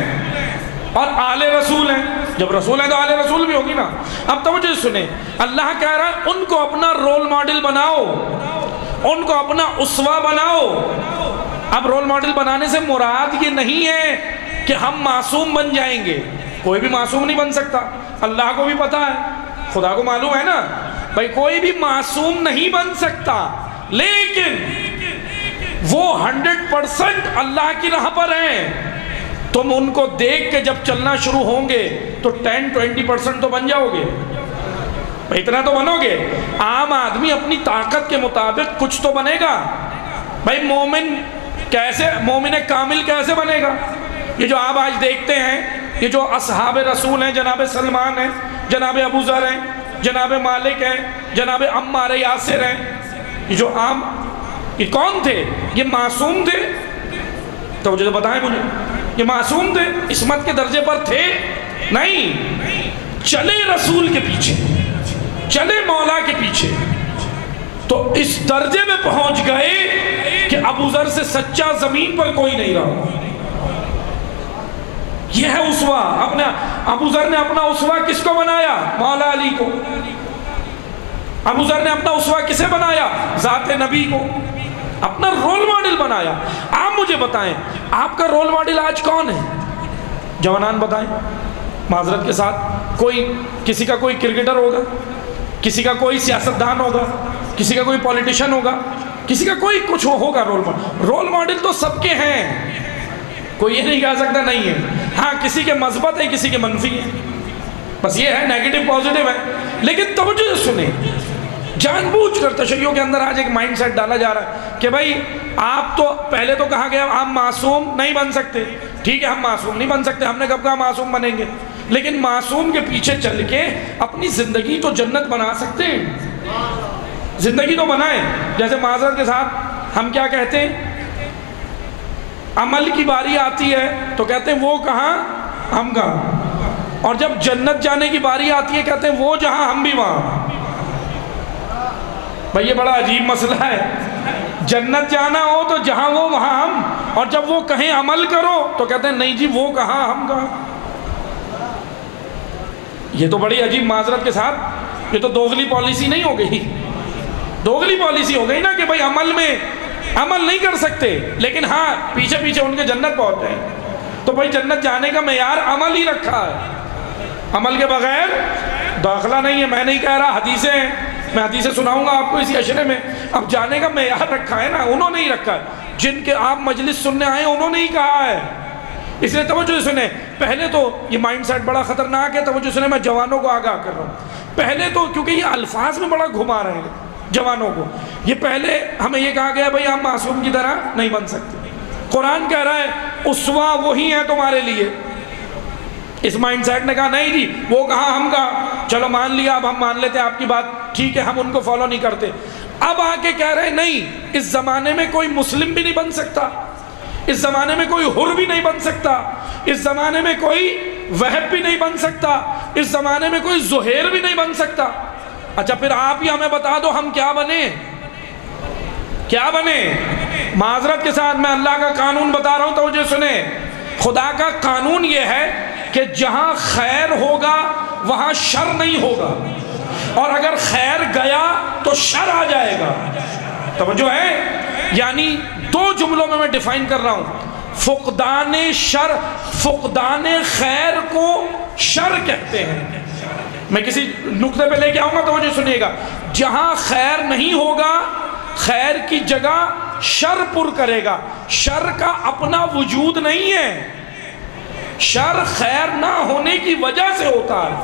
اور آل رسول ہیں، جب رسول ہیں تو آل رسول بھی ہوگی نا۔ اب توجہ سنیں، اللہ کہہ رہا ہے ان کو اپنا رول ماڈل بناؤ، ان کو اپنا اسوہ بناؤ۔ اب رول ماڈل بنانے سے مراد یہ نہیں ہے کہ ہم معصوم بن جائیں گے، کوئی بھی معصوم نہیں بن سکتا، اللہ کو بھی پتا ہے، خدا کو معلوم ہے نا بھائی کوئی بھی معصوم نہیں بن سکتا، لیکن وہ 100% اللہ کی راہ پر ہیں۔ تم ان کو دیکھ کے جب چلنا شروع ہوں گے تو 10-20% تو بن جاؤ گے، اتنا تو بنو گے۔ عام آدمی اپنی طاقت کے مطابق کچھ تو بنے گا۔ بھائی مومن کیسے، مومن کامل کیسے بنے گا؟ یہ جو آپ آج دیکھتے ہیں، یہ جو اصحاب رسول ہیں، جناب سلمان ہیں، جناب ابو ذر ہیں، جناب مالک ہیں، جناب عمار یاسر ہیں، یہ جو عام، یہ کون تھے؟ یہ معصوم تھے؟ تو مجھے بتائیں، مجھے یہ معصوم تھے؟ عصمت کے درجے پر تھے؟ نہیں، چلے رسول کے پیچھے، چلے مولا کے پیچھے، تو اس درجے میں پہنچ گئے کہ ابو ذر سے سچا زمین پر کوئی نہیں رہا۔ یہ ہے اسوہ۔ اپنا ابو ذر نے اپنا اسوہ کس کو بنایا؟ مولا علی کو۔ ابو ذر نے اپنا اسوہ کسے بنایا؟ ذات نبی کو، اپنا رول ماڈل بنایا۔ آپ مجھے بتائیں آپ کا رول ماڈل آج کون ہے؟ جوانان بتائیں معذرت کے ساتھ، کوئی کسی کا کوئی کرکٹر ہوگا، کسی کا کوئی سیاستدان ہوگا، کسی کا کوئی پولیٹیشن ہوگا، کسی کا کوئی کچھ ہوگا رول ماڈل۔ رول ماڈل تو سب کے ہیں، کوئی یہ نہیں کہہ سکتا نہیں ہے۔ ہاں کسی کے مثبت ہے، کسی کے منفی ہے، بس یہ ہے نیگیٹو پازیٹیو ہے۔ لیکن توجہ سے سنیں، جان بوجھ کر تشیعوں کے اندر آج ایک مائنڈ سیٹ ڈالا جا رہا ہے کہ بھائی آپ تو پہلے تو کہا گیا آپ معصوم نہیں بن سکتے، ٹھیک ہے ہم معصوم نہیں بن سکتے، ہم نے کب کہا معصوم بنیں گے، لیکن معصوم کے پیچھے چل کے اپنی زندگی تو جنت بنا سکتے ہیں، زندگی تو بنائیں۔ جیسے معذرت کے ساتھ ہم کیا کہتے ہیں، عمل کی باری آتی ہے تو کہتے ہیں وہ کہاں ہم کہاں، اور جب جنت جانے کی باری آتی ہے کہتے ہیں وہ جہاں ہم بھی وہاں۔ بھئی یہ بڑا عجیب مسئلہ ہے، جنت جانا ہو تو جہاں وہ وہاں ہم، اور جب وہ کہیں عمل کرو تو کہتے ہیں نہیں جی وہ کہاں ہم کہاں۔ یہ تو بڑی عجیب، معذرت کے ساتھ یہ تو دوغلی پالیسی نہیں ہو گئی، دوغلی پالیسی ہو گئی نا کہ بھئی عمل میں عمل نہیں کر سکتے لیکن ہاں پیچھے پیچھے ان کے جنت پہنچ جائیں۔ تو بھئی جنت جانے کا معیار عمل ہی رکھا ہے، عمل کے بغیر داخلہ نہیں ہے۔ میں نہیں کہہ رہا، حدیثیں ہیں، میں حدیثیں سناؤں گا آپ کو اسی عشرے میں۔ اب جانے کا معیار رکھا ہے نا، انہوں نے ہی رکھا ہے، جن کے آپ مجلس سننے آئے ہیں انہوں نے ہی کہا ہے۔ اس لیے توجہ سنیں، پہلے تو یہ مائنڈ سیٹ بڑا خطرناک ہے، توجہ سنیں، میں جوانوں کو آگاہ کر رہا ہوں۔ پہلے تو کیونکہ یہ الفاظ میں بڑا گھما رہے ہیں جوانوں کو، یہ پہلے ہمیں یہ کہا گیا بھئی ہم معصوم کی طرح نہیں بن سکتے۔ قرآن کہہ رہا ہے اسوہ وہی ہے تمہارے لیے۔ اس مائنڈ سیٹ نے کہا نہیں جی وہ کہاں ہم کہاں، چلو مان لیا، اب ہم مان لیتے ہیں آپ کی بات، ٹھیک ہے ہم ان کو فالو نہیں کرتے۔ اب آ کے کہہ رہے ہیں نہیں، اس زمانے میں کوئی مسلم بھی نہیں بن سکتا، اس زمانے میں کوئی حر بھی نہیں بن سکتا، اس زمانے میں کوئی وہب بھی نہیں بن سکتا، اس زمانے میں کوئی زہیر بھی نہیں بن سکتا۔ اچھا پھر آپ ہی ہمیں بتا دو ہم کیا بنیں، کیا بنیں؟ معذرت کے ساتھ میں اللہ کا قانون بتا رہا ہوں، توجہ سنیں، خدا کا قانون یہ ہے کہ جہاں خیر ہوگا وہاں شر نہیں ہوگا، اور اگر خیر گیا تو شر آ جائے گا۔ توجہ ہے؟ یعنی دو جملوں میں ڈیفائن کر رہا ہوں، فقدان شر، فقدان خیر کو شر کہتے ہیں۔ میں کسی نقطے پہ لے کے آؤں گا، توجہ سنیے گا۔ جہاں خیر نہیں ہوگا، خیر کی جگہ شر پر کرے گا۔ شر کا اپنا وجود نہیں ہے، شر خیر نہ ہونے کی وجہ سے ہوتا ہے۔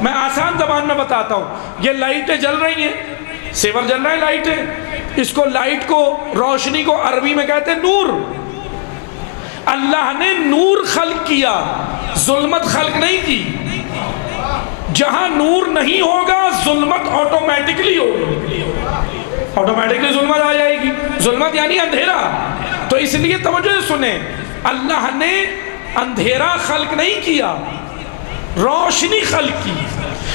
میں آسان زبان میں بتاتا ہوں، یہ لائٹیں جل رہی ہیں، سیور جل رہا ہے لائٹیں، اس کو لائٹ کو، روشنی کو عربی میں کہتے ہیں نور۔ اللہ نے نور خلق کیا، ظلمت خلق نہیں کی۔ جہاں نور نہیں ہوگا ظلمت آٹومیٹکلی ہوگی، آٹومیٹکلی ظلمت آ جائے گی۔ ظلمت یعنی اندھیرا۔ تو اس لیے توجہ سنیں، اللہ نے اندھیرا خلق نہیں کیا، روشنی خلق کی،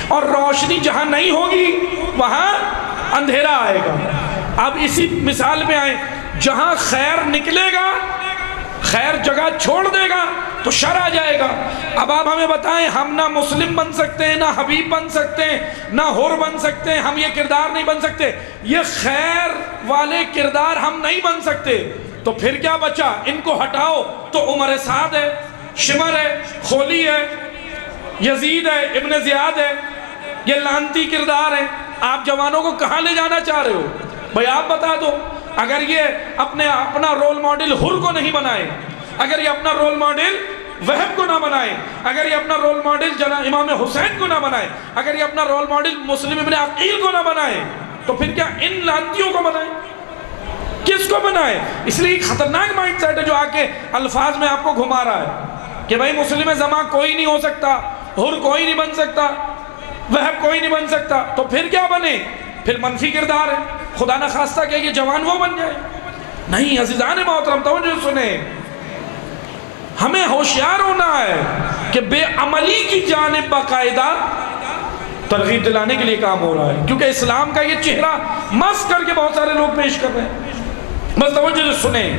اور روشنی جہاں نہیں ہوگی وہاں اندھیرا آئے گا۔ اب اسی مثال میں آئیں، جہاں خیر نکلے گا، خیر جگہ چھوڑ دے گا تو شر آ جائے گا۔ اب آپ ہمیں بتائیں، ہم نہ مسلم بن سکتے ہیں، نہ حبیب بن سکتے ہیں، نہ حر بن سکتے ہیں، ہم یہ کردار نہیں بن سکتے، یہ خیر والے کردار ہم نہیں بن سکتے، تو پھر کیا بچا؟ ان کو ہٹاؤ تو عمر سعد ہے، شمر ہے، خولی ہے، یزید ہے، ابن زیاد ہے، یہ لانتی کردار ہیں۔ آپ جوانوں کو کہاں لے جانا چاہ رہے ہو؟ بھائی آپ بتا دو۔ اگر یہ اپنا رول ماڈل حر کو نہیں بنائے، اگر یہ اپنا رول ماڈل وہب کو نہ بنائے، اگر یہ اپنا رول ماڈل جناب امام حسین کو نہ بنائے، اگر یہ اپنا رول ماڈل مسلم ابن عقیل کو نہ بنائے، تو پھر کیا ان لانتیوں کو بنائے؟ کس کو بنائے؟ اس لیے ایک خطرناک مائنڈ سیٹ ہے جو آ کے الفاظ میں آپ کو گھما رہا ہے کہ بھائی مسلم زماں کوئی نہیں ہو سکتا، حر کوئی نہیں بن سکتا، وہب کوئی نہیں بن سکتا، تو پھر کیا بنے؟ پھر منفی کردار ہے۔ خدا نہ خواستہ کہ یہ جوان وہ بن جائے۔ نہیں عزیزان محترم، توجہ سنیں، ہمیں ہوشیار ہونا ہے کہ بے عملی کی جانب باقاعدہ ترغیب دلانے کے لیے کام ہو رہا ہے، کیونکہ اسلام کا یہ چہرہ مس کر کے بہت سارے لوگ پیش کر رہے ہیں۔ بس توجہ سنیں،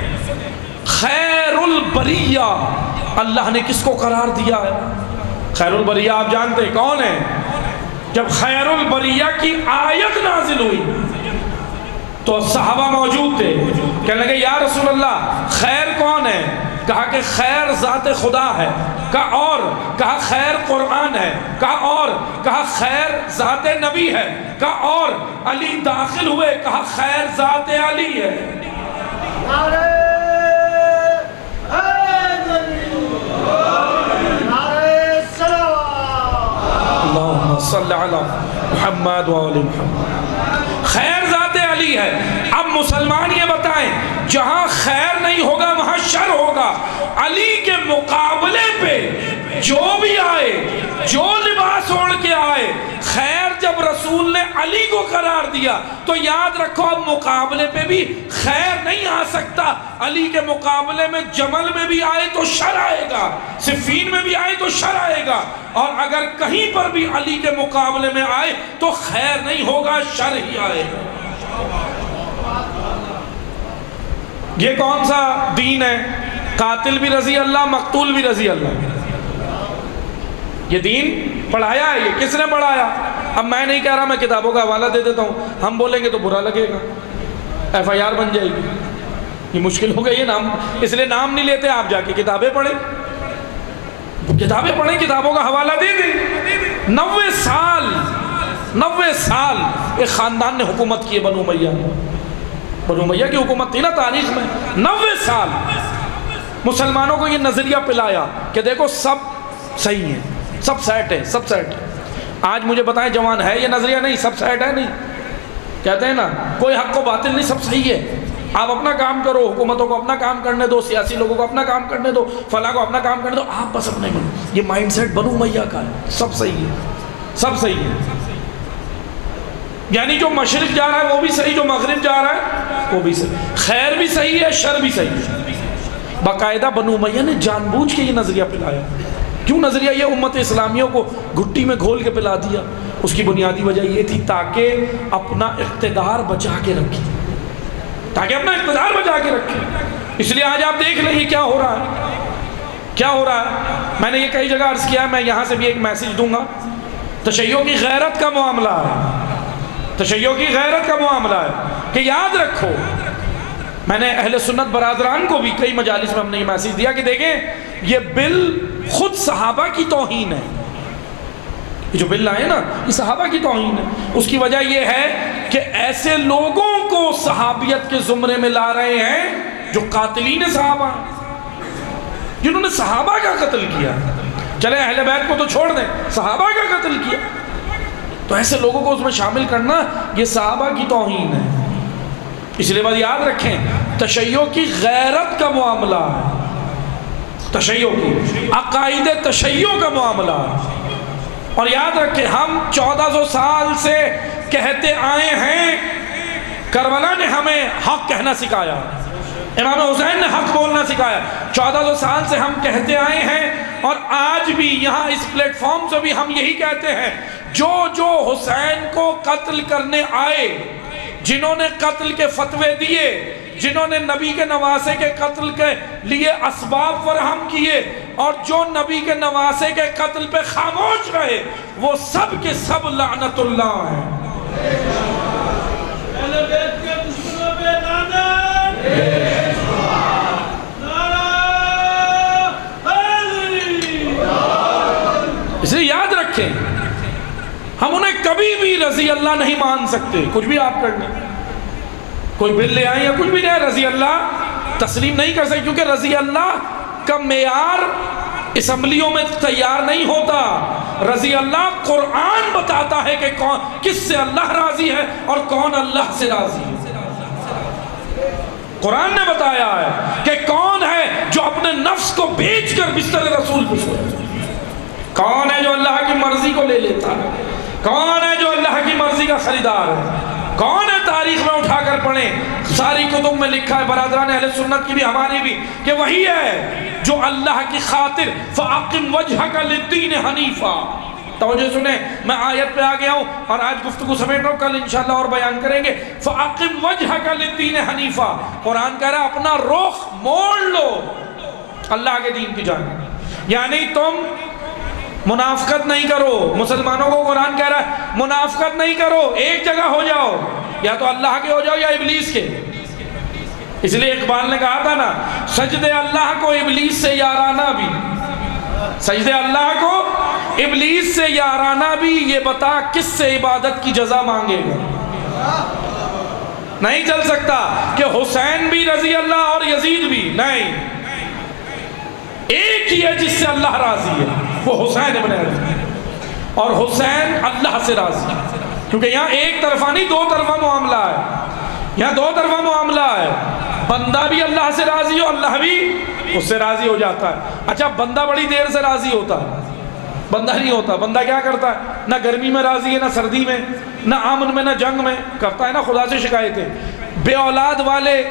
خیر البریہ اللہ نے کس کو قرار دیا ہے؟ خیر البریہ آپ جانتے ہیں کون ہے؟ جب خیر البریہ کی آیت نازل ہوئی تو صحابہ موجود تھے، کہنے لگے یا رسول اللہ خیر کون ہے؟ کہا کہ خیر ذات خدا ہے، کہا اور، کہا خیر قرآن ہے، کہا اور، کہا خیر ذات نبی ہے، کہا اور، علی داخل ہوئے، کہا خیر ذات علی ہے۔ نعرہ حیدری، نعرہ صلوات، اللہم صلی علی محمد و آل محمد۔ خیر ذات علی ہے۔ اب مسلمان یہ بتائیں، جہاں خیر نہیں ہوگا وہاں شر ہوگا۔ علی کے مقابلے پہ جو بھی آئے، جو لباس اوڑھ کے آئے، خیر جب رسول نے علی کو قرار دیا تو یاد رکھو اب مقابلے پہ بھی خیر نہیں آ سکتا۔ علی کے مقابلے میں جمل میں بھی آئے تو شر آئے گا، صفین میں بھی آئے تو شر آئے گا، اور اگر کہیں پر بھی علی کے مقابلے میں آئے تو خیر نہیں ہوگا، شر ہی آئے گا۔ یہ کون سا دین ہے؟ قاتل بھی رضی اللہ، مقتول بھی رضی اللہ۔ یہ دین پڑھایا ہے، یہ کس نے پڑھایا؟ اب میں نہیں کہہ رہا، میں کتابوں کا حوالہ دے دیتا ہوں، ہم بولیں گے تو برا لگے گا، ایف آئی آر بن جائے گی، یہ مشکل ہو گئی ہے نام، اس لیے نام نہیں لیتے، آپ جا کے کتابیں پڑھیں، کتابیں پڑھیں، کتابوں کا حوالہ دے دیں۔ 90 سال ایک خاندان نے حکومت کی ہے، بنو امیہ کی حکومت تھی نا تاریخ میں، 90 سال مسلمانوں کو یہ نظریہ پلایا کہ دیکھو سب صحیح ہے، سب سیٹ ہے، سب سیٹ ہے۔ آج مجھے بتائیں جوان ہے یہ نظریہ؟ نہیں، سب سیٹ ہے نہیں، کہتے ہیں نا کوئی حق و باطل نہیں، سب صحیح ہے، آپ اپنا کام کرو، حکومتوں کو اپنا کام کرنے دو، سیاسی لوگوں کو اپنا کام کرنے دو، فلاں کو اپنا کام کرنے دو، آپ بس اپنے بنو۔ یہ مائنڈ سیٹ بنو امیہ کا ہے، سب صحیح ہے، سب صحیح ہے، یعنی جو مشرق جا رہا ہے وہ بھی صحیح، جو مغرب جا رہا ہے وہ بھی صحیح، خیر بھی صحیح ہے، شر بھی صحیح ہے۔ باقاعدہ بنو امیہ نے جان بوجھ کے یہ نظریہ پلایا۔ کیوں نظریہ یہ امت اسلامیوں کو گھٹی میں گھول کے پلا دیا؟ اس کی بنیادی وجہ یہ تھی تاکہ اپنا اقتدار بچا کے رکھے، تاکہ اپنا اقتدار بچا کے رکھے۔ اس لیے آج آپ دیکھ لیں کیا ہو رہا ہے، کیا ہو رہا ہے۔ میں نے یہ کئی جگہ عرض کیا ہے، میں یہاں سے بھی ایک میسج دوں گا، تشیع کی غیرت کا معاملہ ہے، تشیع کی غیرت کا معاملہ ہے۔ کہ یاد رکھو، میں نے اہل سنت برادران کو بھی کئی مجالس میں ہم نے یہ میسیج دیا کہ دیکھیں یہ بل خود صحابہ کی توہین ہے، یہ جو بل لائے نا یہ صحابہ کی توہین ہے۔ اس کی وجہ یہ ہے کہ ایسے لوگوں کو صحابیت کے زمرے میں لا رہے ہیں جو قاتلین صحابہ ہیں، جنہوں نے صحابہ کا قتل کیا۔ چلے اہل بیت کو تو چھوڑ دیں، صحابہ کا قتل کیا، تو ایسے لوگوں کو اس میں شامل کرنا یہ صحابہ کی توہین ہے۔ اس لیے بات یاد رکھیں، تشیع کی غیرت کا معاملہ ہے، تشیع کی عقائد تشیع کا معاملہ ہے۔ اور یاد رکھیں ہم 1400 سال سے کہتے آئے ہیں، کربلا نے ہمیں حق کہنا سکھایا، امام حسین نے حق بولنا سکھایا، 1400 سال سے ہم کہتے آئے ہیں، اور آج بھی یہاں اس پلیٹ فارم سے بھی ہم یہی کہتے ہیں، جو جو حسین کو قتل کرنے آئے، جنہوں نے قتل کے فتوے دیے، جنہوں نے نبی کے نواسے کے قتل کے لیے اسباب فراہم کیے، اور جو نبی کے نواسے کے قتل پہ خاموش رہے، وہ سب کے سب لعنت اللہ ہیں۔ اس لیے یاد رکھیں ہم انہیں کبھی بھی رضی اللہ نہیں مان سکتے، کچھ بھی آپ کرنے، کوئی بل لے آئیں یا کچھ بھی لے آئیں، رضی اللہ تسلیم نہیں کر سکتے، کیونکہ رضی اللہ کا معیار اسمبلیوں میں تیار نہیں ہوتا۔ رضی اللہ قرآن بتاتا ہے کہ کون کس سے اللہ راضی ہے اور کون اللہ سے راضی ہے۔ قرآن نے بتایا ہے کہ کون ہے جو اپنے نفس کو بیچ کر بستر رسول پہ سوئے، کون ہے جو اللہ کی مرضی کو لے لیتا ہے، کون ہے جو اللہ کی مرضی کا خریدار ہے، کون ہے تاریخ میں اٹھا کر پڑھیں، ساری کتب میں لکھا ہے، برادران اہل سنت کی بھی ہماری بھی، کہ وہی ہے جو اللہ کی خاطر فَأَقِمْ وَجْهَكَ لِلدِّينِ حَنِيفًا۔ توجہ سنیں، میں آیت پہ آ گیا ہوں اور آج گفتگو سمیٹ رہا ہوں، کل انشاءاللہ اور بیان کریں گے۔ فَأَقِمْ وَجْهَكَ لِلدِّينِ حَنِيفًا، قرآن کہہ رہا ہے اپنا رخ موڑ لو اللہ کے دین کی جانب، یعنی تم منافقت نہیں کرو۔ مسلمانوں کو قرآن کہہ رہا ہے منافقت نہیں کرو، ایک جگہ ہو جاؤ، یا تو اللہ کے ہو جاؤ یا ابلیس کے۔ اس لیے اقبال نے کہا تھا نا، سجدے اللہ کو ابلیس سے یارانہ بھی، سجدے اللہ کو ابلیس سے یارانہ بھی، یہ بتا کس سے عبادت کی جزا مانگے گا۔ نہیں چل سکتا کہ حسین بھی رضی اللہ اور یزید بھی، نہیں، ایک ہی ہے جس سے اللہ راضی ہے، وہ حسین ابن علی، اور حسین اللہ سے راضی ہے، کیونکہ یہاں ایک طرفہ نہیں دو طرفہ معاملہ ہے، یہاں دو طرفہ معاملہ ہے، بندہ بھی اللہ سے راضی ہو، اللہ بھی اس سے راضی ہو جاتا ہے۔ اچھا بندہ بڑی دیر سے راضی ہوتا ہے، بندہ نہیں ہوتا، بندہ کیا کرتا ہے، نہ گرمی میں راضی ہے، نہ سردی میں، نہ امن میں، نہ جنگ میں، کرتا ہے نا خدا سے شکایتیں۔ بے اولاد والے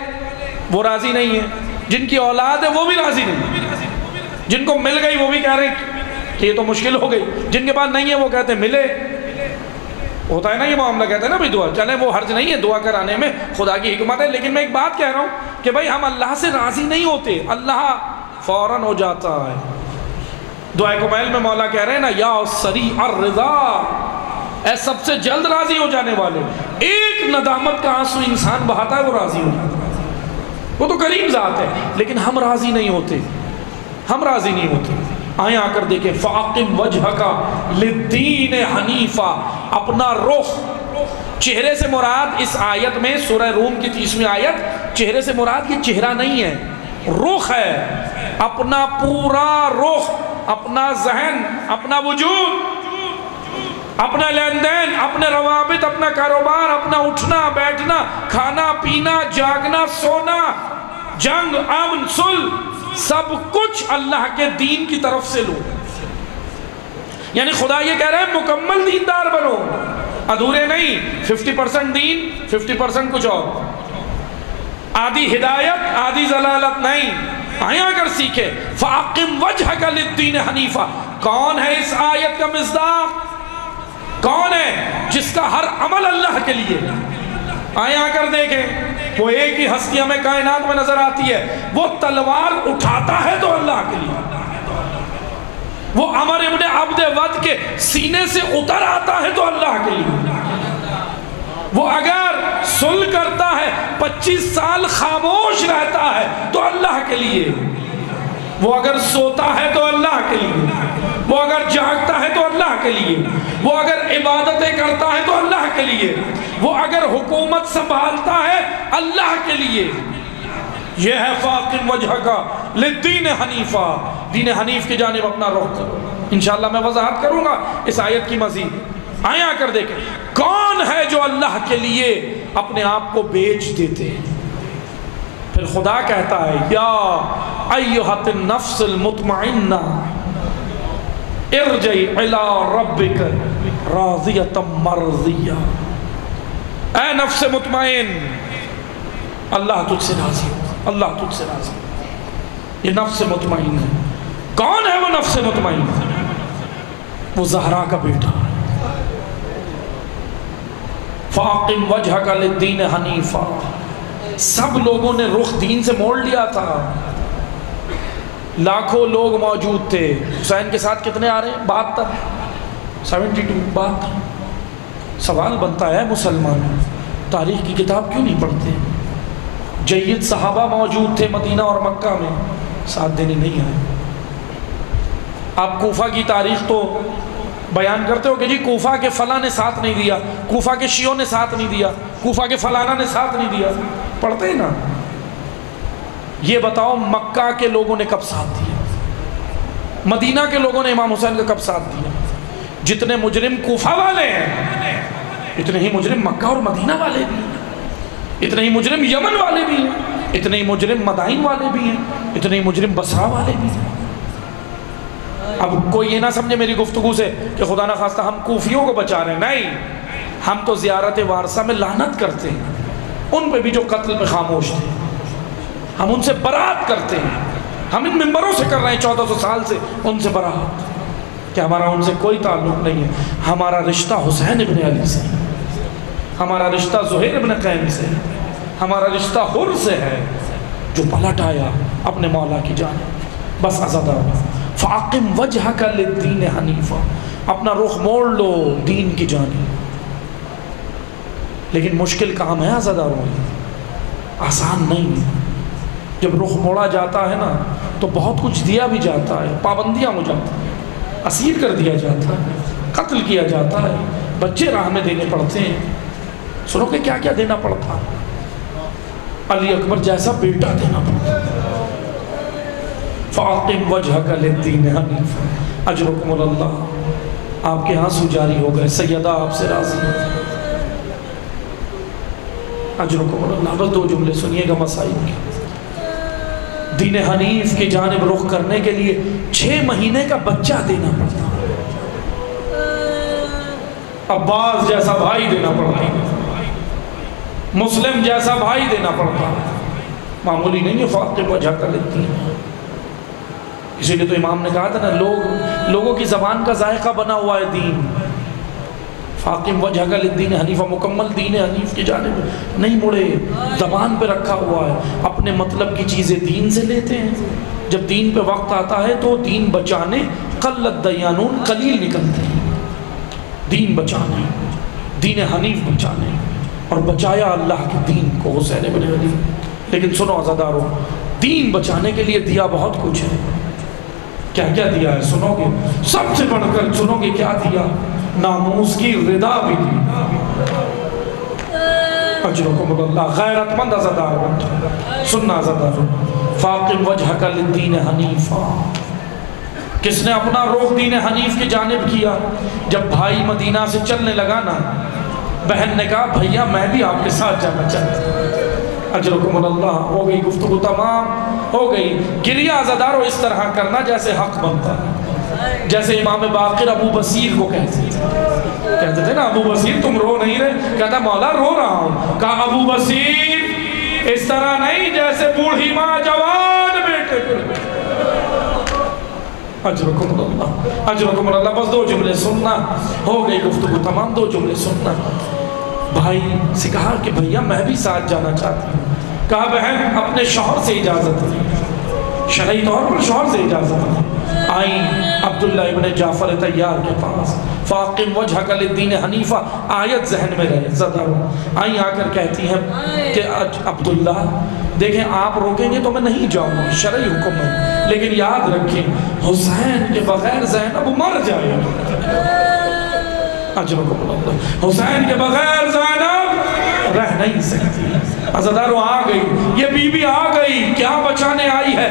وہ راضی نہیں ہیں، جن کی اولاد ہے وہ بھی راضی نہیں، جن کو مل گئی وہ بھی کہہ رہے ہیں کہ یہ تو مشکل ہو گئی، جن کے پاس نہیں ہے وہ کہتے ہیں ملے، ہوتا ہے نا یہ معاملہ، کہتے ہیں نا بھئی دعا، چلیں وہ حرج نہیں ہے دعا کرانے میں، خدا کی حکمت ہے، لیکن میں ایک بات کہہ رہا ہوں کہ بھئی ہم اللہ سے راضی نہیں ہوتے، اللہ فوراً ہو جاتا ہے۔ دعائے کمیل میں مولا کہہ رہے ہیں نا، یا سریع الرضا، اے سب سے جلد راضی ہو جانے والے، ایک ندامت کا آنسو انسان بہاتا ہے وہ راضی ہو جاتا ہے، وہ تو کریم ذات ہے، لیکن ہم راضی نہیں ہوتے، ہم راضی نہیں ہوتے۔ آئیں آ کر دیکھیں، فَأَقِمْ وَجْهَكَ لِلدِّينِ حَنِيفًا، اپنا رخ، چہرے سے مراد اس آیت میں سورہ روم کی 30ویں آیت، چہرے سے مراد یہ چہرہ نہیں ہے، رخ ہے، اپنا پورا رخ، اپنا ذہن، اپنا وجود، اپنا لین دین، اپنے روابط، اپنا کاروبار، اپنا اٹھنا بیٹھنا، کھانا پینا، جاگنا سونا، جنگ امن صلح، سب کچھ اللہ کے دین کی طرف سے لو۔ یعنی خدا یہ کہہ رہا ہے مکمل دیندار بنو، ادھورے نہیں، 50% دین 50% کچھ اور، آدھی ہدایت آدھی ضلالت نہیں، آیا کر سیکھے۔ فَأَقِمْ وَجْهَكَ لِلدِّينِ حَنِيفًا، کون ہے اس آیت کا مصداق؟ کون ہے جس کا ہر عمل اللہ کے لیے؟ آیا کر دیکھیں، وہ ایک ہی ہستی ہمیں کائنات میں نظر آتی ہے، وہ تلوار اٹھاتا ہے تو اللہ کے لیے، وہ عمر ابن عبد ود کے سینے سے اتر آتا ہے تو اللہ کے لیے، وہ اگر صلح کرتا ہے 25 سال خاموش رہتا ہے تو اللہ کے لیے، وہ اگر سوتا ہے تو اللہ کے لیے، وہ اگر جاگتا ہے تو اللہ کے لیے، وہ اگر عبادتیں کرتا ہے تو اللہ کے لیے، وہ اگر حکومت سنبھالتا ہے اللہ کے لیے. یہ ہے فاقم وجہ کا للدین حنیفہ، دین حنیف کی جانب اپنا رخ کرو. انشاءاللہ میں وضاحت کروں گا اس آیت کی مزید. آئیں آ کر دیکھیں کون ہے جو اللہ کے لیے اپنے آپ کو بیچ دیتے ہیں. پھر خدا کہتا ہے یا ایہت النفس المطمئنہ ارجعی الی ربک راضیۃ مرضیہ. اے نفس مطمئن، اللہ تجھ سے راضی ہو، اللہ تجھ سے راضی. یہ نفس مطمئن ہے. کون ہے وہ نفس مطمئن؟ وہ زہرا کا بیٹا. فاقم وجہک للدین حنیفہ. سب لوگوں نے رخ دین سے موڑ لیا تھا. لاکھوں لوگ موجود تھے. حسین کے ساتھ کتنے آ رہے ہیں؟ 72. سوال بنتا ہے مسلمان تاریخ کی کتاب کیوں نہیں پڑھتے؟ جید صحابہ موجود تھے مدینہ اور مکہ میں، ساتھ دینے نہیں آئے. آپ کوفہ کی تاریخ تو بیان کرتے ہو کہ جی کوفہ کے فلاں نے ساتھ نہیں دیا، کوفہ کے شیعوں نے ساتھ نہیں دیا، کوفہ کے فلانا نے ساتھ نہیں دیا. پڑھتے ہیں نا. یہ بتاؤ مکہ کے لوگوں نے کب ساتھ دیا؟ مدینہ کے لوگوں نے امام حسین کا کب ساتھ دیا؟ جتنے مجرم کوفہ والے ہیں اتنے ہی مجرم مکہ اور مدینہ والے بھی ہیں، اتنے ہی مجرم یمن والے بھی ہیں، اتنے ہی مجرم مدائن والے بھی ہیں، اتنے ہی مجرم بصرہ والے بھی ہیں. اب کوئی یہ نہ سمجھے میری گفتگو سے کہ خدا نہ خواستہ ہم کوفیوں کو بچا رہے ہیں. نہیں، ہم تو زیارت وارثہ میں لعنت کرتے ہیں ان پہ بھی جو قتل میں خاموش تھے. ہم ان سے برات کرتے ہیں. ہم ان ممبروں سے کر رہے ہیں 1400 سال سے ان سے برات کہ ہمارا ان سے کوئی تعلق نہیں ہے. ہمارا رشتہ حسین ابن علی سے، ہمارا رشتہ زہیر ابن قیم سے، ہمارا رشتہ حر سے ہے جو پلٹ آیا اپنے مولا کی جانب. بس عزادار فاقم وجہک للدین حنیفہ. اپنا رخ موڑ لو دین کی جانب. لیکن مشکل کام ہے عزاداروں، آسان نہیں ہے. جب رخ موڑا جاتا ہے نا تو بہت کچھ دیا بھی جاتا ہے، پابندیاں ہو جاتی ہیں، اسیر کر دیا جاتا ہے، قتل کیا جاتا ہے، بچے راہ میں دینے پڑتے ہیں. سنو کہ کیا کیا دینا پڑتا. علی اکبر جیسا بیٹا دینا پڑتا. فاقم وجہک للدین حنیفہ. اجرکم اللہ. آپ کے آنسو جاری ہو گئے، سیدہ آپ سے راضی ہے. اجرکم اللہ. بس 2 جملے سنیے گا مسائل کے. دین حنیف کی جانب رخ کرنے کے لیے 6 مہینے کا بچہ دینا پڑتا. عباس جیسا بھائی دینا پڑتا، مسلم جیسا بھائی دینا پڑتا. معمولی نہیں ہے. فاقم وجہک للدین. اسی لیے تو امام نے کہا تھا نا لوگوں کی زبان کا ذائقہ بنا ہوا ہے دین. فاقم وجہک للدین حنیفہ. مکمل دین حنیف کی جانب نہیں مڑے، زبان پہ رکھا ہوا ہے. اپنے مطلب کی چیزیں دین سے لیتے ہیں. جب دین پہ وقت آتا ہے تو دین بچانے قلت دیانون قلیل نکلتے ہیں. دین بچانے، دین حنیف بچانے، اور بچایا اللہ کے دین کو حسین ابن علی. لیکن سنو عزادارو، دین بچانے کے لیے دیا بہت کچھ ہے. کیا کیا دیا ہے سنو گے؟ سب سے بڑھ کر سنو گے کیا دیا؟ ناموس کی رضا بھی دی. اجرکم اللہ. غیرت مند عزادار سننا عزادار. فاقم وجہک للدین حنیفہ. کس نے اپنا رخ دین حنیف کی جانب کیا؟ جب بھائی مدینہ سے چلنے لگا نا، بہن نے کہا بھیا میں بھی آپ کے ساتھ جانا چاہتا ہوں. اجرکم اللہ. ہو گئی گفتگو تمام ہو گئی. گریہ عزادارو اس طرح کرنا جیسے حق بنتا ہے. جیسے امام باقر ابو بصیر کو کہتے تھے نا، ابو بصیر تم رو نہیں رہے؟ کہتا مولا رو رہا ہوں. کہا ابو بصیر اس طرح نہیں جیسے بوڑھی ماں جوان بیٹے پر. اجرکم اللہ. اجرکم اللہ. بس 2 جملے سننا. ہو گئی گفتگو تمام. 2 جملے سننا. بھائی سے کہا کہ بھیا میں بھی ساتھ جانا چاہتی ہوں. کہا بہن اپنے شوہر سے اجازت ہے، شرعی طور پر شوہر سے اجازت ہے. آئیں عبداللہ ابن جعفر تیار کے پاس فاقم وجہک للدین حنیفہ آیت ذہن میں رہے زدہ آئیں آ کر کہتی ہیں کہ عبداللہ دیکھیں آپ روکیں گے تو میں نہیں جاؤں گا شرعی حکم ہے لیکن یاد رکھیں حسین کے بغیر زینب مر جائے اجرکم اللہ حسین کے بغیر زینب رہ نہیں سکتی عزادارو آ گئی یہ بی بی آ گئی کیا بچانے آئی ہے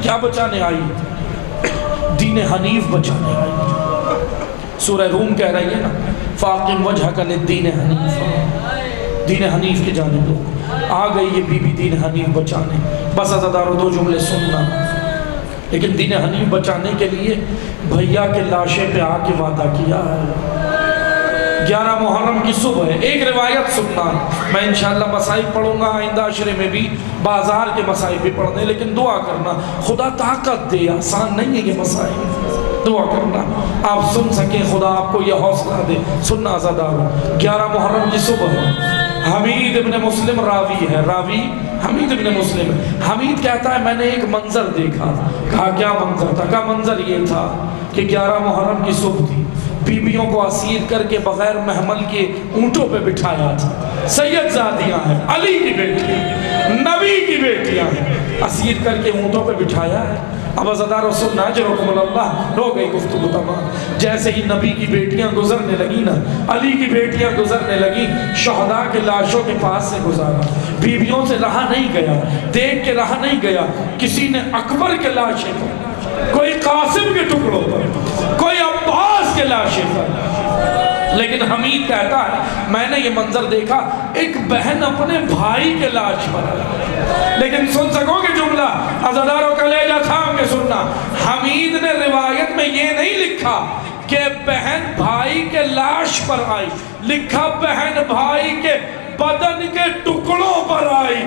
کیا بچانے آئی دین حنیف بچانے آئی سورہ روم کہہ رہی ہے نا فاقم وجہک للدین حنیف دین حنیف کی جانب لوگ آ گئی یہ بی بی دین حنیف بچانے بس عزادارو دو جملے سننا لیکن دین حنیف بچانے کے لیے بھیا کے لاشے پہ آ کے وعدہ کیا ہے 11 محرم کی صبح ہے ایک روایت سننا میں انشاءاللہ مسائل پڑھوں گا آئندہ عشرے میں بھی بازار کے مسائل بھی پڑھنے لیکن دعا کرنا خدا طاقت دے آسان نہیں ہے یہ مسائل دعا کرنا آپ سن سکیں خدا آپ کو یہ حوصلہ دے سننا عزادارو 11 محرم کی صبح ہے حمید ابن مسلم راوی ہے راوی حمید ابن مسلم حمید کہتا ہے میں نے ایک منظر دیکھا کہا کیا منظر تھا کہا منظر یہ تھا کہ 11 محرم کی صبح تھی بیویوں کو اسیر کر کے بغیر محمل کے اونٹوں پہ بٹھایا تھا سید زادیاں ہیں علی کی بیٹی نبی کی بیٹیاں ہیں اسیر کر کے اونٹوں پہ بٹھایا ہے اب عزادارو سننا اجرکم اللہ ہو گئی گفتگو تمام جیسے ہی نبی کی بیٹیاں گزرنے لگی نا علی کی بیٹیاں گزرنے لگی شہداء کے لاشوں کے پاس سے گزارا بیویوں سے رہا نہیں گیا دیکھ کے رہا نہیں گیا کسی نے اکبر کے لاشے پر کوئی قاسم کے ٹکڑوں پر کوئی عباس کے لاشے پر لیکن حمید کہتا ہے میں نے یہ منظر دیکھا ایک بہن اپنے بھائی کے لاش پر لیکن سن سکو گے جملہ عزادارو کلیجہ تھام کے سننا حمید نے روایت میں یہ نہیں لکھا کہ بہن بھائی کے لاش پر آئی لکھا بہن بھائی کے بدن کے ٹکڑوں پر آئی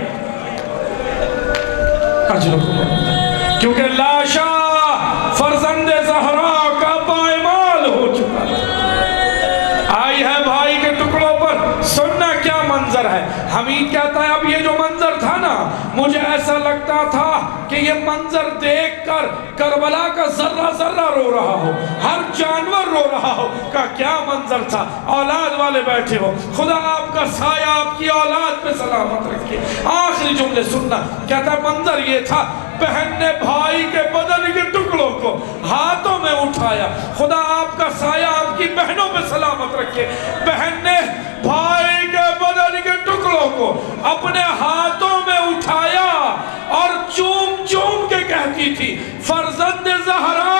کیونکہ لاشا فرزند زہرا کا پائمال ہو چکا آئی ہے بھائی کے ٹکڑوں پر سننا کیا منظر ہے حمید کہتا ہے اب یہ جو منظر تھا نا مجھے ایسا لگتا تھا کہ یہ منظر دیکھ کر کربلا کا ذرہ ذرہ رو رہا ہو ہر جانور رو رہا ہو کہ کیا منظر تھا اولاد والے بیٹھے ہو خدا آپ کا سایہ آپ کی اولاد پہ سلامت رکھے آخری جملے سننا کہتا ہے منظر یہ تھا بہن نے بھائی کے بدن کے ٹکڑوں کو ہاتھوں میں اٹھایا خدا آپ کا سایہ آپ کی بہنوں پہ سلامت رکھے بہن نے بھائی کے بدن کے ٹکڑوں کو اپنے ہاتھوں میں اٹھایا اور چوم چوم کے کہتی تھی فرزند زہرا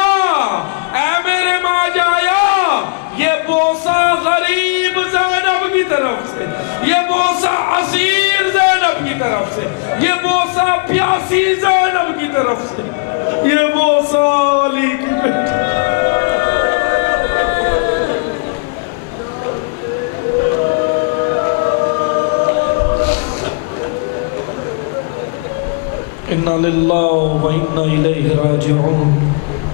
اے میرے ماں جایا یہ بوسہ غریب زینب کی طرف سے یہ بوسہ اسیر زینب کی طرف سے یہ بوسہ پیاسی زینب کی طرف سے یہ بوسہ علی کی بیٹی اِنَّا لِلَّهِ وَإِنَّا إِلَيْهِ رَاجِعُونَ